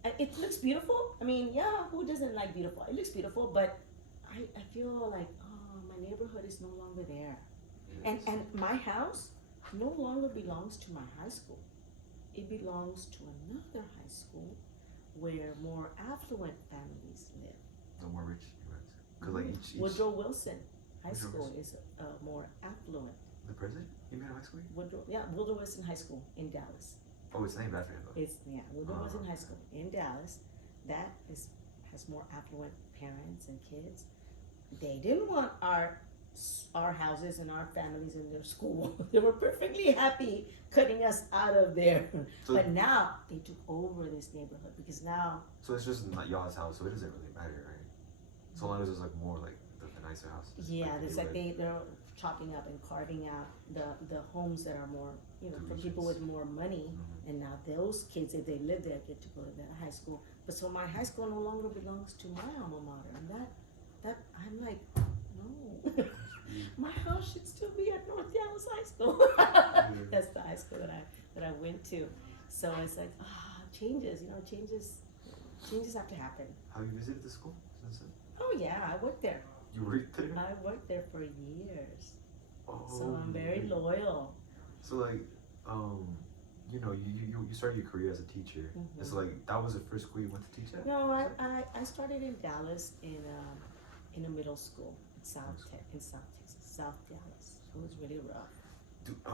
it looks beautiful. I mean, yeah, who doesn't like beautiful? It looks beautiful, but I feel like, oh, my neighborhood is no longer there. Yes. And my house no longer belongs to my high school. It belongs to another high school where more affluent families live. The more rich, right? Because like each Woodrow Wilson High School is more affluent. The president? You mean high school? Woodrow Wilson High School in Dallas. Oh, it's named after him though. Woodrow Wilson High School in Dallas. That has more affluent parents and kids. They didn't want our houses and our families in their school. They were perfectly happy cutting us out of there. So, but now they took over this neighborhood because now. So it's just not y'all's house, so it doesn't really matter, right? So long as it's like more like the nicer houses. Yeah, it's like they're chopping up and carving out the homes that are more, you know, for people with more money. And now those kids, if they live there, get to go to that high school. But so my high school no longer belongs to my alma mater, and that I'm like, no. My house should still be at North Dallas High School. That's the high school that I went to. So it's like, changes, you know, changes have to happen. Have you visited the school since then? Oh yeah, I worked there. You worked there? I worked there for years. Oh. So I'm very loyal. So like, you know, you started your career as a teacher. And so like, that was the first school you went to teach at? No, I started in Dallas in a middle school in South Texas, South Dallas. It was really rough.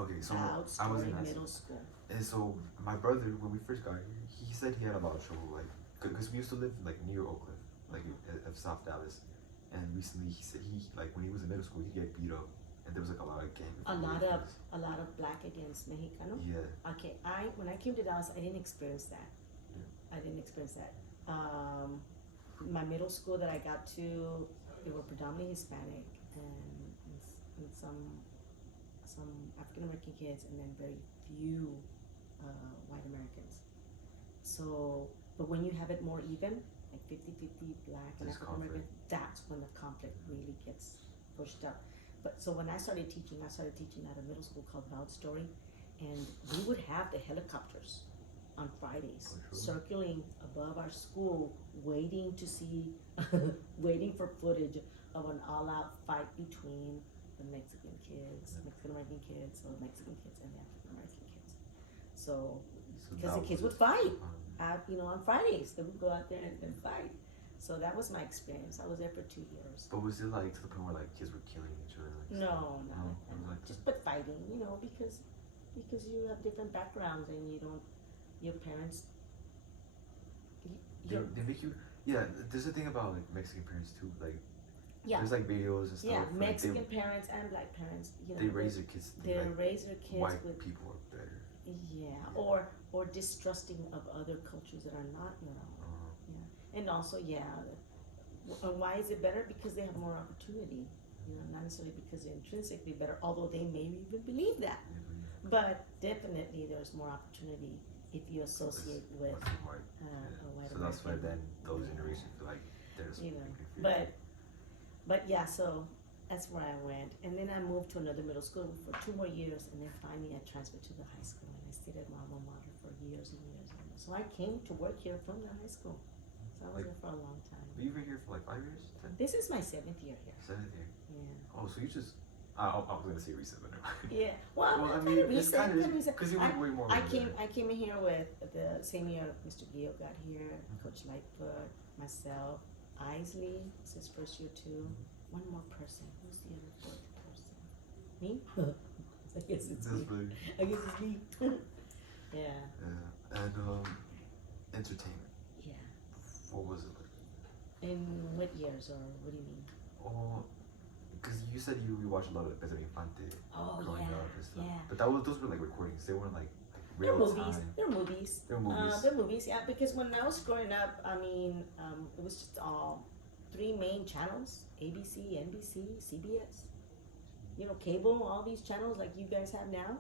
Okay, so I was in middle school. And so my brother, when we first got here, he said he had a lot of trouble, like, because we used to live like near Oak Cliff, like of South Dallas. And recently he said like when he was in middle school, he'd get beat up, and there was like a lot of gang. A lot of black against Mexicano. Yeah. Okay, when I came to Dallas, I didn't experience that. Yeah. I didn't experience that. My middle school that I got to, they were predominantly Hispanic and some African American kids, and then very few white Americans. So, but when you have it more even, like 50-50 black and There's African American, conflict. that's when the conflict really gets pushed up. But so when I started teaching at a middle school called Vowed Story, and we would have the helicopters on Fridays Oh, true. circling above our school, waiting to see, waiting for footage of an all-out fight between the Mexican kids, Mexican American kids, or Mexican kids and the African American kids. So, So because that the kids was would fight, fun. on Fridays, they would go out there and fight. So that was my experience. I was there for 2 years. But was it like to the point where like kids were killing each other? Like, No, no, not it was like just but fighting, because you have different backgrounds and you don't, your parents, they, your, they make you. Yeah, there's a thing about like Mexican parents too. Like yeah, there's like videos and stuff. yeah, like, Mexican parents and black parents, they raise their kids. To be, they like, raise their kids white with, people are better. yeah, or distrusting of other cultures that are not your own. Yeah, and also, yeah, why is it better? Because they have more opportunity. Not necessarily because they're intrinsically better, although they may even believe that. But definitely, there's more opportunity if you associate with a white So that's why American. then those generations feel like there's But yeah, so that's where I went, and then I moved to another middle school for 2 more years, and then finally I transferred to the high school, and I stayed at my alma mater for years and years. So I came to work here from the high school. So I was there for a long time. Were you here for like 5 years? 10? This is my 7th year here. 7th year. Yeah. Oh, so you just. I was gonna say recent, but no. Yeah. Well, I kind mean, of it's kind of recent. because you were way more. I came in here with the same year Mr. Gio got here, Coach Lightfoot, myself, Isley. It's his first year too. One more person. Who's the other 4th person? Me? I guess it's me. Really... I guess it's me. Yeah. Yeah. And entertainment. Yeah. What was it like? In what years, or what do you mean? Oh, because you said you watched a lot of Pedro Infante growing up and stuff. Yeah. But those were like recordings. They weren't like They're real movies. time. They're movies. They're movies. They're movies. Yeah, because when I was growing up, I mean, it was just all 3 main channels: ABC, NBC, CBS. Cable. All these channels like you guys have now.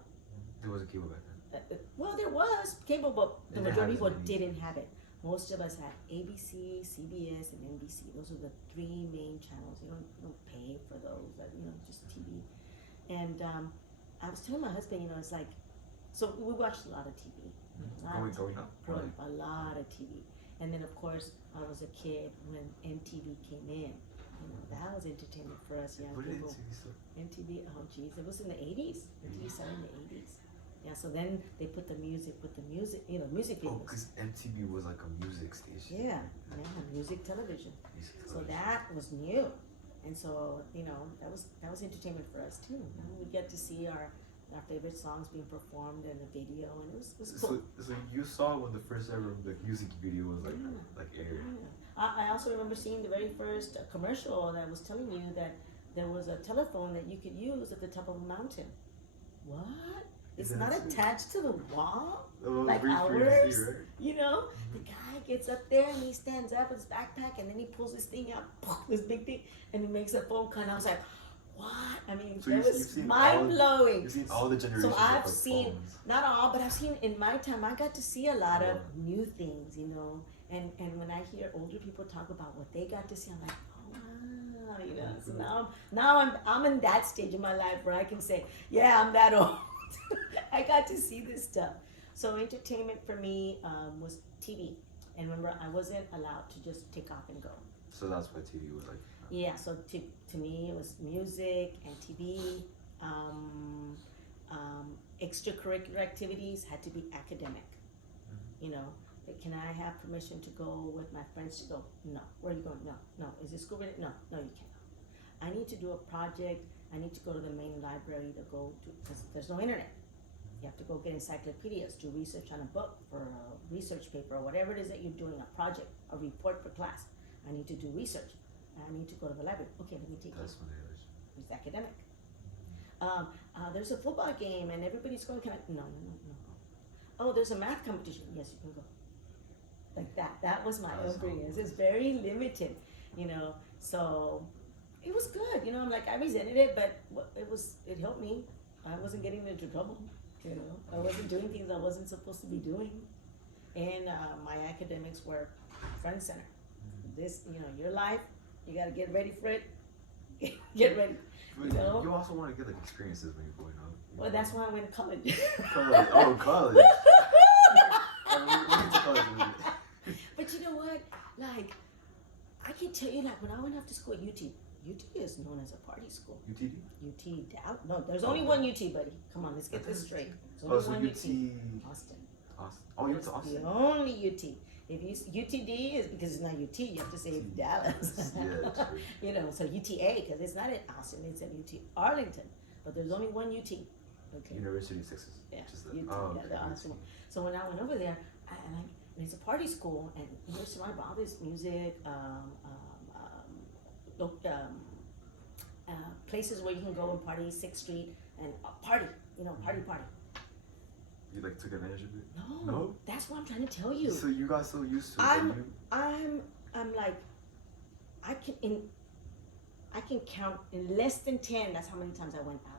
There was a cable back then. Well, there was cable, but the They majority of didn't people have as many. didn't have it. Most of us had ABC, CBS, and NBC. Those are the 3 main channels. You don't pay for those. Just TV. And I was telling my husband, it's like, so we watched a lot of TV. Growing up. Growing up, a lot of TV. And then of course I was a kid when MTV came in. That was entertainment for us young What did people. MTV start? MTV, oh geez, it was in the 80s. MTV started in the 80s. Yeah, so then they put the music, music Oh, videos. because MTV was like a music station. Yeah, music television. Music So television. that was new, and so that was entertainment for us too. We get to see our favorite songs being performed in the video, and it was cool. So you saw when the first ever like music video was like aired. Yeah. I also remember seeing the very first commercial that was telling you that there was a telephone that you could use at the top of a mountain. What? It's not attached to the wall, like ours. The guy gets up there and he stands up with his backpack and then he pulls this thing out, this big thing, and he makes a phone call. And I was like, what? I mean, So that was mind blowing. You've seen all the generations. So I've of seen, phones. not all, but I've seen in my time, I got to see a lot of new things, and when I hear older people talk about what they got to see, I'm like, oh wow, so now I'm in that stage of my life where I can say, yeah, I'm that old. I got to see this stuff. So entertainment for me was TV, and remember, I wasn't allowed to just take off and go. So that's what TV was like. Yeah, so to me it was music and TV. Extracurricular activities had to be academic. Can I have permission to go with my friends to go? No. Where are you going? No. Is this school related? No, you can't. I need to do a project. I need to go to the main library to go to, because there's no internet. You have to go get encyclopedias, do research on a book for a research paper or whatever it is that you're doing, a project, a report for class. I need to do research. I need to go to the library. Okay, let me take That's you. what it is. It's academic. There's a football game and everybody's going. No. Oh, there's a math competition. Yes, you can go. Like that. That was my upbringing. It's very limited, So it was good. I'm like, I resented it, but it helped me. I wasn't getting into trouble. I wasn't doing things I wasn't supposed to be doing. and my academics were front and center. This, your life, you gotta get ready for it. Get ready. But you also want to get like experiences when you're growing up. Well, that's why I went to college. College. Oh, college. Went to college. But you know what? Like, I can tell you, like, when I went off to school at UT is known as a party school. UTD? UT, Dallas. No, there's only one UT, buddy. Come on, let's get this straight. There's only one UT. Austin. Austin. Oh, you went to Austin. The only UT. If you UTD is because it's not UT, you have to say Dallas. Yeah, you know, so UTA because it's not at Austin, it's at UT Arlington. But there's only one UT. Okay. University of Texas. Yeah. Just the, UT, yeah, the Austin one. So when I went over there, and it's a party school, and you're surrounded by all this music, places where you can go and party, 6th Street, and party, party. You like took advantage of it? No, No? that's what I'm trying to tell you. So you got so used to it. I'm like, I can count in less than 10. That's how many times I went out.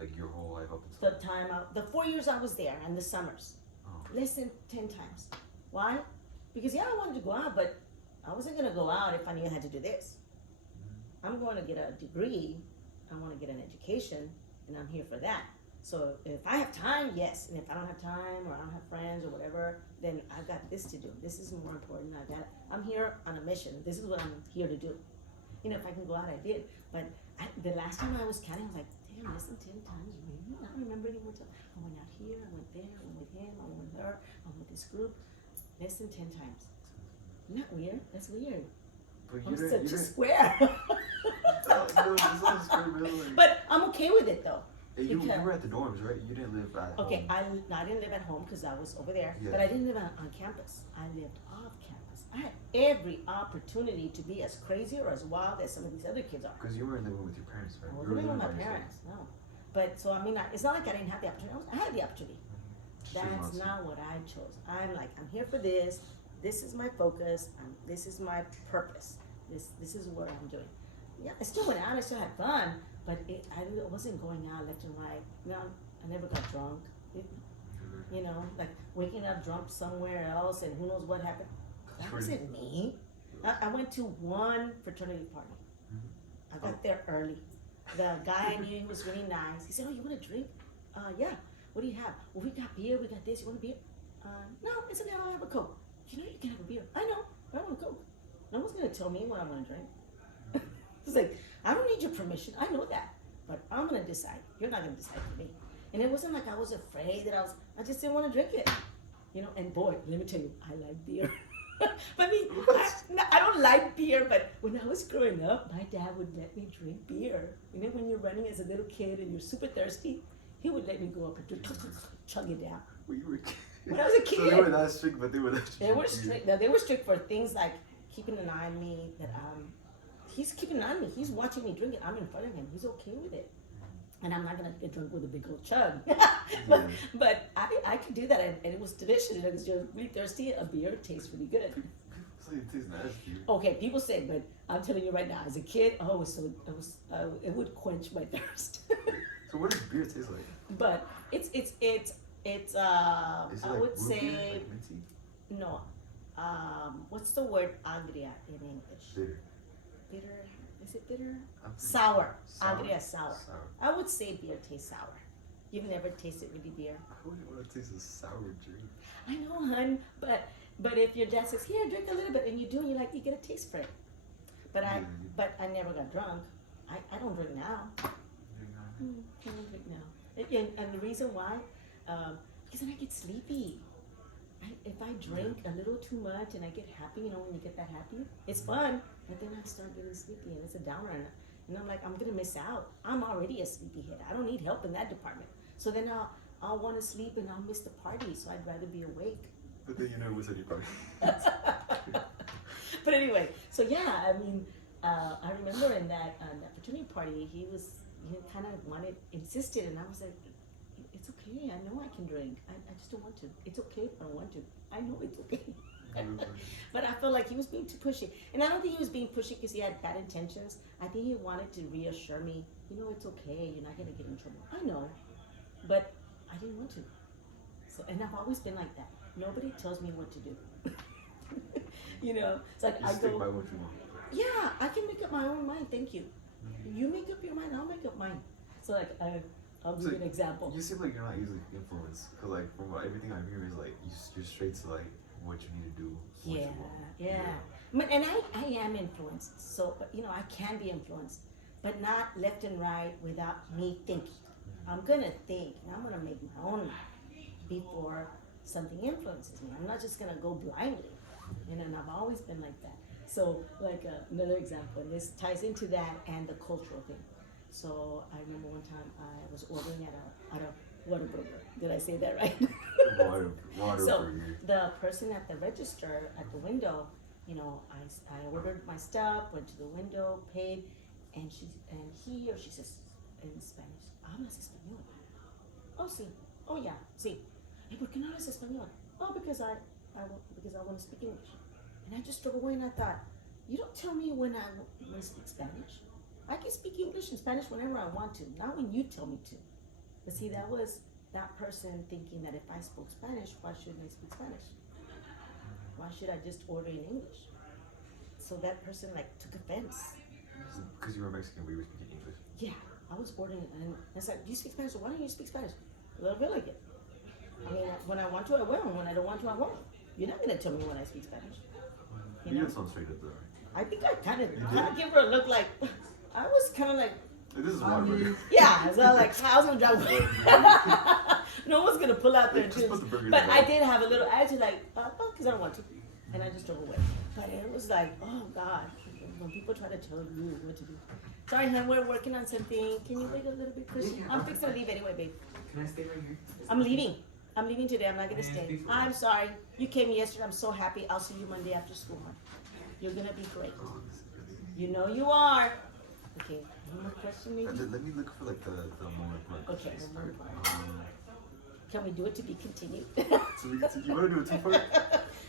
Like your whole life up until The time out, the 4 years I was there, and the summers, less than 10 times. Why? Because I wanted to go out, but I wasn't gonna go out if I knew I had to do this. I'm going to get a degree. I want to get an education, and I'm here for that. So if I have time, yes, and if I don't have time or I don't have friends or whatever, then I've got this to do. This is more important. I'm here on a mission. This is what I'm here to do. If I can go out, I did. But the last time I was counting, I was like, damn, less than 10 times, really? I don't remember any more times. I went out here, I went there, I went with him, I went with her, I went with this group. Less than 10 times. Isn't that weird? That's weird. But I'm such a square. But I'm okay with it though. You were at the dorms, right? You didn't live at home. Okay, I didn't live at home because I was over there, Yeah. but I didn't live on campus. I lived off campus. I had every opportunity to be as crazy or as wild as some of these other kids are. Because you weren't living with your parents, right? I You wasn't were living with my by yourself. parents, no. But so it's not like I didn't have the opportunity. I had the opportunity. That's not what I chose. I'm like, I'm here for this. This is my focus. This is my purpose. This is what I'm doing. Yeah, I still went out. I still had fun, but I wasn't going out left and right. I never got drunk. Like waking up drunk somewhere else, and who knows what happened. That wasn't me. I went to one fraternity party. I got there early. The guy I knew, he was really nice. He said, "Oh, you want a drink?" Yeah. What do you have? Well, we got beer. We got this. You want a beer? No, it's okay. I'll have a Coke. You can have a beer. I know, but I want a Coke. No one's gonna tell me what I'm gonna drink. It's like, I don't need your permission. I know that, but I'm gonna decide. You're not gonna decide for me. And it wasn't like I was afraid that I just didn't want to drink it. And boy, let me tell you, I like beer. I mean, I don't like beer, but when I was growing up, my dad would let me drink beer. When you're running as a little kid and you're super thirsty, he would let me go up and chug it down. When I was a kid. So they were that strict, but they were that strict. They were strict. No, they were strict for things like keeping an eye on me. That he's keeping an eye on me. He's watching me drink it. I'm in front of him. He's okay with it. And I'm not gonna get drunk with a big old chug. but I could do that, and it was delicious. Because you're really thirsty. A beer tastes really good. So it tastes nasty. Okay, people say, but I'm telling you right now, as a kid, it would quench my thirst. So what does beer taste like? But it's Is it I like would root say beer, like minty? no. What's the word agria in English? Bitter. Bitter. Is it bitter? Sour. Agria sour. I would say beer tastes sour. You've never tasted really beer? I wouldn't want to taste a sour drink. I know, hun, but if your dad says, "Here, drink a little bit," and you do, and you get a taste for it. But I never got drunk. I don't drink now. I don't drink now. And the reason why, because then I get sleepy. If I drink a little too much and I get happy, when you get that happy, it's fun. But then I start getting sleepy, and it's a downer. And I'm like, I'm gonna miss out. I'm already a sleepyhead. I don't need help in that department. So then I'll want to sleep and I'll miss the party. So I'd rather be awake. But then you never miss any party. But anyway, so yeah, I mean, I remember in that fraternity party, he kind of insisted, and I was like, it's okay. I know I can drink. I just don't want to. It's okay if I don't want to. I know it's okay. But I felt like he was being too pushy. And I don't think he was being pushy because he had bad intentions. I think he wanted to reassure me, it's okay. You're not going to get in trouble. I know. But I didn't want to. So, and I've always been like that. nobody tells me what to do. You know, it's like You I stick go, by what you want. yeah, I can make up my own mind. Thank you. You make up your mind, I'll make up mine. So like I'll give So you an example. You seem like you're not easily influenced. Cause like from everything I'm hearing is like you're straight to like what you need to do. What Yeah, you want. yeah. And I am influenced. So, but you know, I can be influenced, but not left and right without me thinking. I'm gonna think, and I'm gonna make my own mind before something influences me. I'm not just gonna go blindly, and I've always been like that. So, like another example, and this ties into that and the cultural thing. So I remember one time I was ordering at a Whataburger. Did I say that right? Water So burger. the person at the register at the window, you know, I ordered my stuff, went to the window, paid, and he or she says in Spanish, hablas español. Oh, sí. Oh, yeah. Sí. Hey, ¿por qué no hablas español? Oh, because I want to speak English. And I just drove away and I thought, you don't tell me when I want to speak Spanish. I can speak English and Spanish whenever I want to, not when you tell me to. But see, that was that person thinking that if I spoke Spanish, why shouldn't I speak Spanish? Why should I just order in English? So that person like took offense. Because you were Mexican, we were speaking English. Yeah, I was ordering and I said, do you speak Spanish? Why don't you speak Spanish? A little bit like it. I mean, when I want to, I will. And when I don't want to, I won't. You're not gonna tell me when I speak Spanish. You didn't sound straight up though. I think I kind You of did? give her a look like I was kind of like, This is Whataburger. yeah. So like I was gonna drive away. No one's gonna pull out there Like, too. just put the burger But in I the did have a little attitude, like, because I don't want to, and I just drove away. But it was like, oh God, when people try to tell you what to do. Sorry, hon, we're working on something. Can you wait a little bit, Christian? I'm fixing to leave anyway, babe. Can I stay right here? I'm leaving. I'm leaving today. I'm not gonna stay. I'm sorry. You came yesterday. I'm so happy. I'll see you Monday after school, hon. You're gonna be great. Oh, this is really... You know you are. Okay. One more question, maybe. Let me look for like the more important Okay, questions. the more Alright. Can we do it to be continued? So we continue. You want to do a two-part?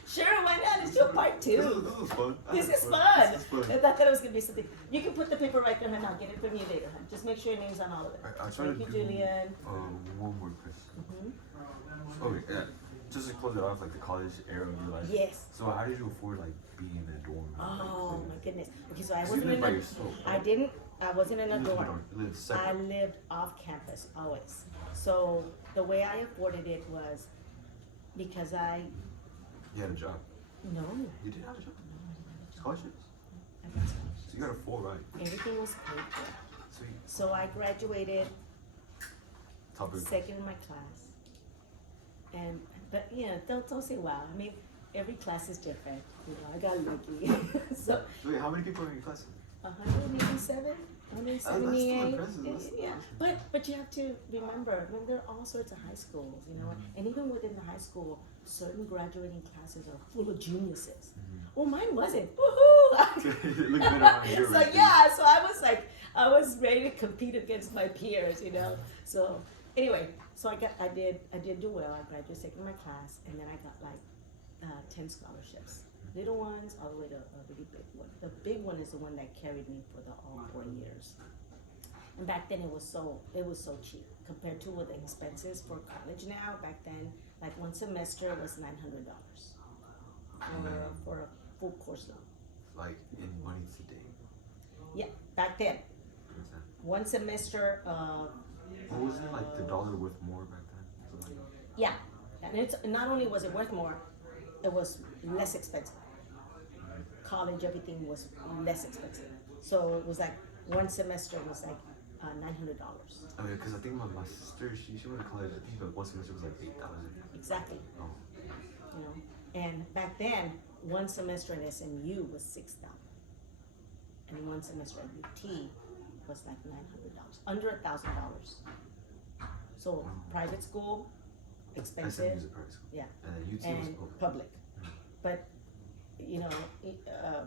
Sure, why not? Let's do a part two. This was fun. This is fun. This is fun. I thought that it was gonna be something. You can put the paper right there, hon. I'll get it from you later, hon. Just make sure your name's on all of it. I'll try Thank to you, do Julian. one more question. Hmm. Okay, yeah. Just to close it off, like the college era of your life. Yes. So how did you afford like being in a dorm? Oh my goodness. Okay, so I 'Cause you wasn't lived in by a. yourself. I Right? didn't. I wasn't in a You lived dorm. You lived I separate. lived off campus always. So the way I afforded it was because I You had a job. no. You did have a job. No, I didn't have a job. Scholarships. I got scholarships. So you got a full ride. Everything was paid for. Sweet. So I graduated Topic. second in my class. And but yeah, don't say wow. I mean, every class is different. You know, I got lucky. So Wait, how many people are in your class? 187, That's still 178. impressive. That's Yeah, but you have to remember, there are all sorts of high schools, you know, and even within the high school, certain graduating classes are full of geniuses. Well, mine wasn't. Woohoo! Look good on here, So right yeah, so I was ready to compete against my peers, you know. So anyway, so I did do well. I graduated second in my class, and then I got like 10 scholarships. Little ones all the way to a really big one. The big one is the one that carried me for the all 4 years. And back then it was so cheap compared to what the expenses for college now. Back then, like one semester was $900 for a full course loan. Like in money today. Yeah, back then, What's that? one semester. What was it like the dollar worth more back then? Something like that? Yeah, and it's not only was it worth more, it was less expensive. College, everything was less expensive. So it was like one semester was like $900. I mean, because I think my sister, she went to college. I think like one semester was like 8,000. Exactly. Oh. You know, and back then one semester at SMU was $6,000, and one semester at UT was like $900, under $1,000. So private school, SMU expensive, is a private school. yeah, And then UT was and public. public. But you know,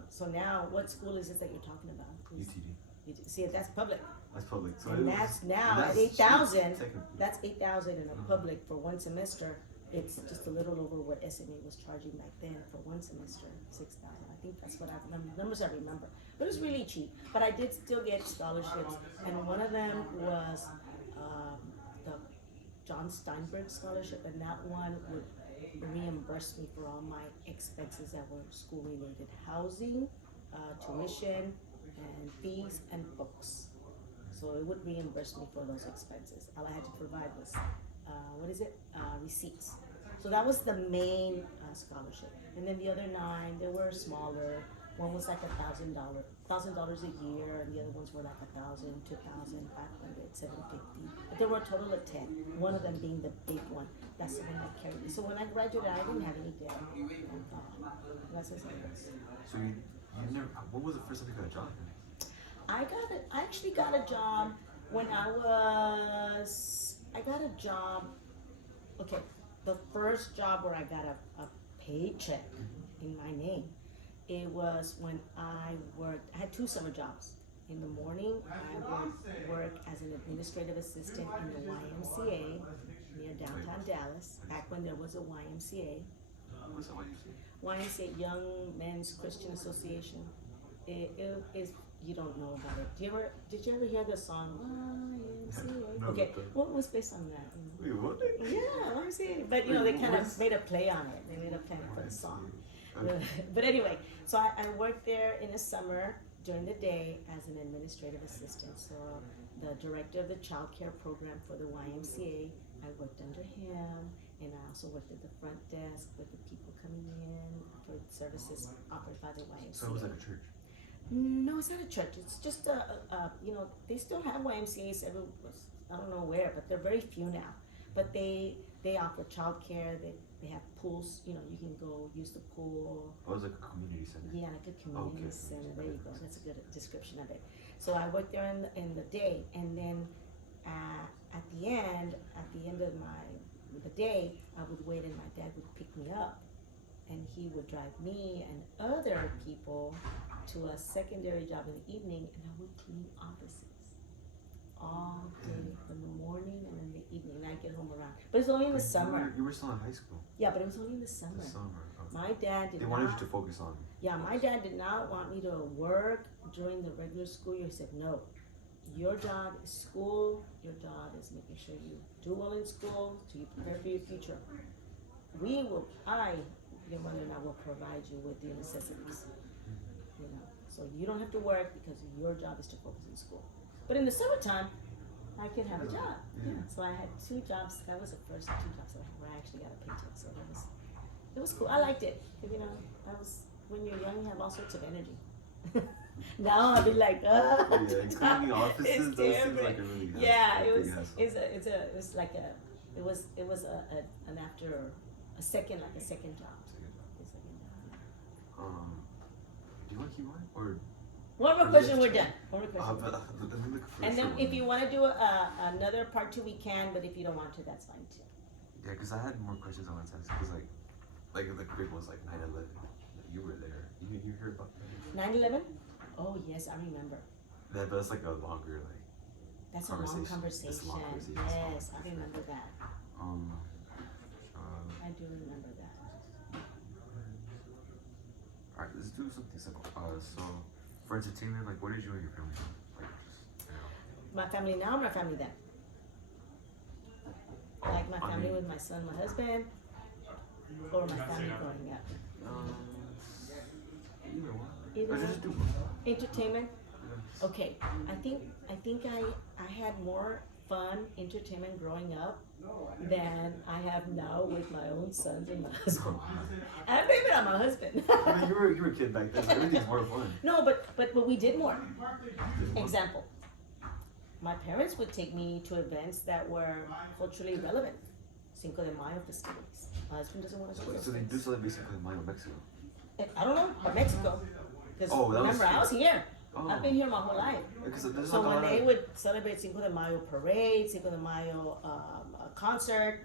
so now what school is it that you're talking about? UTD. See, that's public, That's public. So and it was- that's now and at that's cheap, 8,000. technically. That's 8,000 in a public for one semester. It's just a little over what SME was charging back then for one semester, 6,000. I think that's what I remember. Numbers I remember, but it was really cheap. But I did still get scholarships, and one of them was the John Steinberg scholarship, and that one would reimbursed me for all my expenses that were school related: housing, tuition, and fees and books. So it would reimburse me for those expenses. All I had to provide was, receipts. So that was the main scholarship. And then the other 9, they were smaller. One was like $1,000 a year, and the other ones were like 1,000, 2,000, 500, 750. But there were a total of 10. One of them being the big one. That's the one that carried me. So when I graduated, I didn't have any debt. That's as it was. So you never. What was the first time you got a job? I actually got a job when I got a job. Okay, the first job where I got a paycheck in my name, it was when I had 2 summer jobs. In the morning, I would work as an administrative assistant in the YMCA near downtown Dallas, back when there was a YMCA. What's that YMCA? YMCA, Young Men's Christian Association. It is, you don't know about it. Did you ever hear the song YMCA? No, Okay, what was based on that? Wait, what? Yeah, YMCA. But you know, they kind of made a play on it. They made a play for the song. But anyway, so I worked there in the summer during the day as an administrative assistant. So the director of the child care program for the YMCA, I worked under him, and I also worked at the front desk with the people coming in for services offered by the YMCA. So it was at a church? No, it's not a church. It's just they still have YMCA's I don't know where, but they're very few now. But they offer childcare. They have pools. You know, you can go use the pool. Oh, it was like a community center. Yeah, like a community Okay. center. There you go. That's a good description of it. So I worked there in the day, and then at the end of the day, I would wait, and my dad would pick me up, and he would drive me and other people to a secondary job in the evening, and I would clean offices all day, from the morning and in the evening, and I'd get home around. But it's only in the summer. You were still in high school. Yeah, but it was only in the summer. The summer. Okay. My dad did They not. wanted you to focus on. Yeah, my dad did not want me to work during the regular school year. He said, no, your job is school. Your job is making sure you do well in school, so you prepare for your future. Your mother and I will provide you with the necessities. You know, so you don't have to work because your job is to focus in school. But in the summertime, I could have a job. Yeah. So I had 2 jobs. That was the first 2 jobs where I actually got a paycheck. So it was cool. I liked it. You know, when you're young, you have all sorts of energy. Now I'll be like, Yeah, cleaning offices. It's Those seems different. like a really it was an after a second job. A second job. Do you want to keep going or? One more question, we're done. One more question. Let me look for And then one. if you want to do another part 2, we can. But if you don't want to, that's fine too. Yeah, because I had more questions I wanted to ask. Because like the big ones like 9/11. You were there. You heard about that? 9/11? Oh yes, I remember. Yeah, but it's like a longer That's a long conversation. It's a long conversation. Yes, I remember that. I do remember that. Alright, let's do something simple. So for entertainment, like what did you and your family do? Like just My family now or my family then? Like my family with my son, my husband, or my family growing up? Either one. Either Or one. just do one. Entertainment? Okay, I think I had more fun entertainment growing up than I have now with my own sons and my husband. And I blame it on my husband. I mean, you were a kid back then, so everything's more fun. No, but we did more. Example. My parents would take me to events that were culturally relevant. Cinco de Mayo festivities. My husband doesn't want to do those So they do things. celebrate basically Mayo in Mexico. I don't know, but Mexico. Because Oh, that was remember, I here. was here. Oh. I've been here my whole life. Because there's So like a when lot they of, would celebrate Cinco de Mayo parade, Cinco de Mayo concert,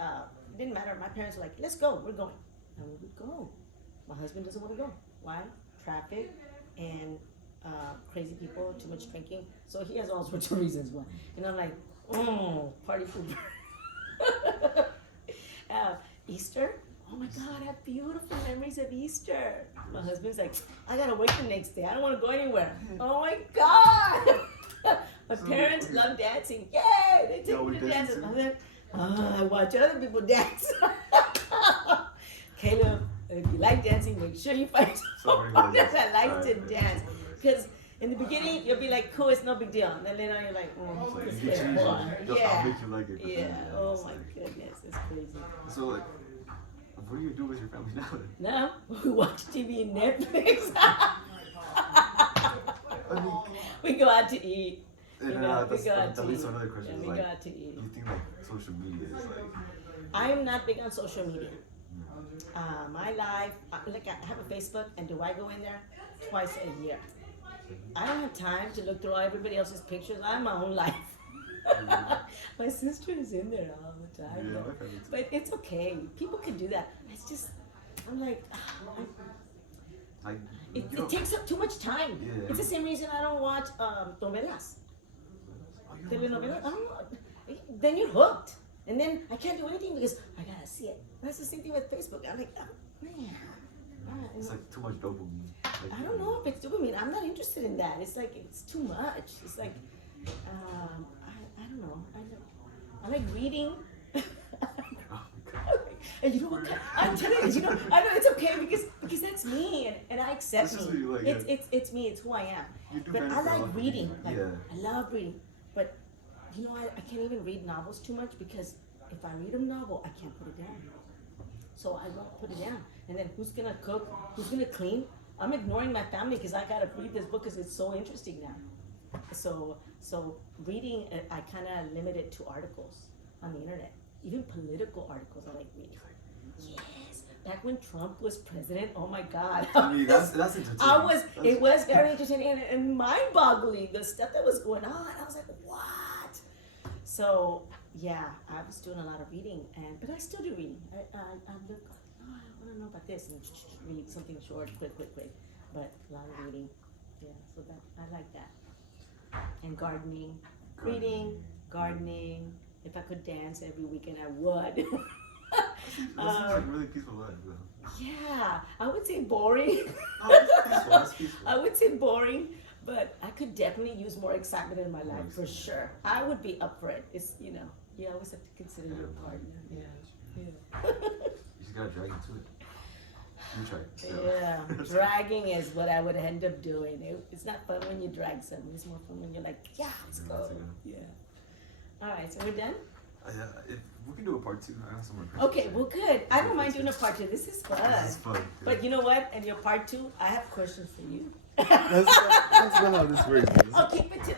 it didn't matter. My parents were like, let's go, we're going. And we would go. My husband doesn't want to go. Why? Traffic and crazy people, too much drinking. So he has all sorts of reasons why. And I'm like, party food. Easter? Oh my God, I have beautiful memories of Easter. My husband's like, I gotta work the next day. I don't want to go anywhere. Oh my God. My parents love dancing. Yay! They take me to dances. I was like, I watch other people dance. Caleb, if you like dancing, make sure you find someone that likes to dance. Because in the beginning, you'll be like, cool, it's no big deal. And then later on, you're like, oh, this is fun. I'll Yeah. make you like it. Yeah. Oh my goodness, it's crazy. So like, what do you do with your family now? Then? Now we watch TV and Netflix. We go out to eat. And, You know, that's, we go out that to leads eat. to another question. Yeah, Is we like, go out to eat. do you think like social media is like? I am not big on social media. My life, like I have a Facebook, and do I go in there twice a year? I don't have time to look through everybody else's pictures. I have my own life. My sister is in there all the time. Yeah, though. my family too. But it's okay. People can do that. It's just, I'm like, Like, it you know, takes up too much time. Yeah. It's the same reason I don't watch novelas. oh, you don't know Telenovelas. I don't know. Then you're hooked. And then I can't do anything because I gotta see it. That's the same thing with Facebook. I'm like, oh, man. It's like too much dopamine. Like, I don't know if it's dopamine. I'm not interested in that. It's like it's too much. It's like I don't know. I like reading. Oh my god. And you know what? I'm telling you, I know it's okay because that's me and I accept This is me. what you like, It's me. It's who I am. You do But better I for a lot like of reading. people. Like, Yeah. I love reading. But you know, I can't even read novels too much because if I read a novel, I can't put it down. So I won't put it down. And then who's gonna cook? Who's gonna clean? I'm ignoring my family because I gotta read this book because it's so interesting now. So reading, I kind of limit it to articles on the internet. Even political articles I like reading. Yes. Back when Trump was president, oh my God. I mean, that's entertaining. It was very entertaining and mind-boggling, the stuff that was going on. I was like, what? So, yeah, I was doing a lot of reading, but I still do reading. I look, oh, I want to know about this, and read something short, quick. But a lot of reading. Yeah, so that I like that. And gardening. Reading, gardening. If I could dance every weekend, I would. That seems like really peaceful life, though. Yeah, I would say boring. Oh, it's peaceful. That's peaceful. I would say boring, but I could definitely use more excitement in my life for sure. I would be up for it. It's you always have to consider your partner. Yeah. You just gotta drag into it. You try. Yeah, dragging is what I would end up doing. It's not fun when you drag someone. It's more fun when you're like, yeah, let's go. Yeah. All right, so we're done? Yeah, we can do a part 2. I have some more questions. Okay, well, good. I don't mind doing a part 2. This is fun. This is fun. But you know what? In your part 2, I have questions for you. That's not how this works. I'll keep it to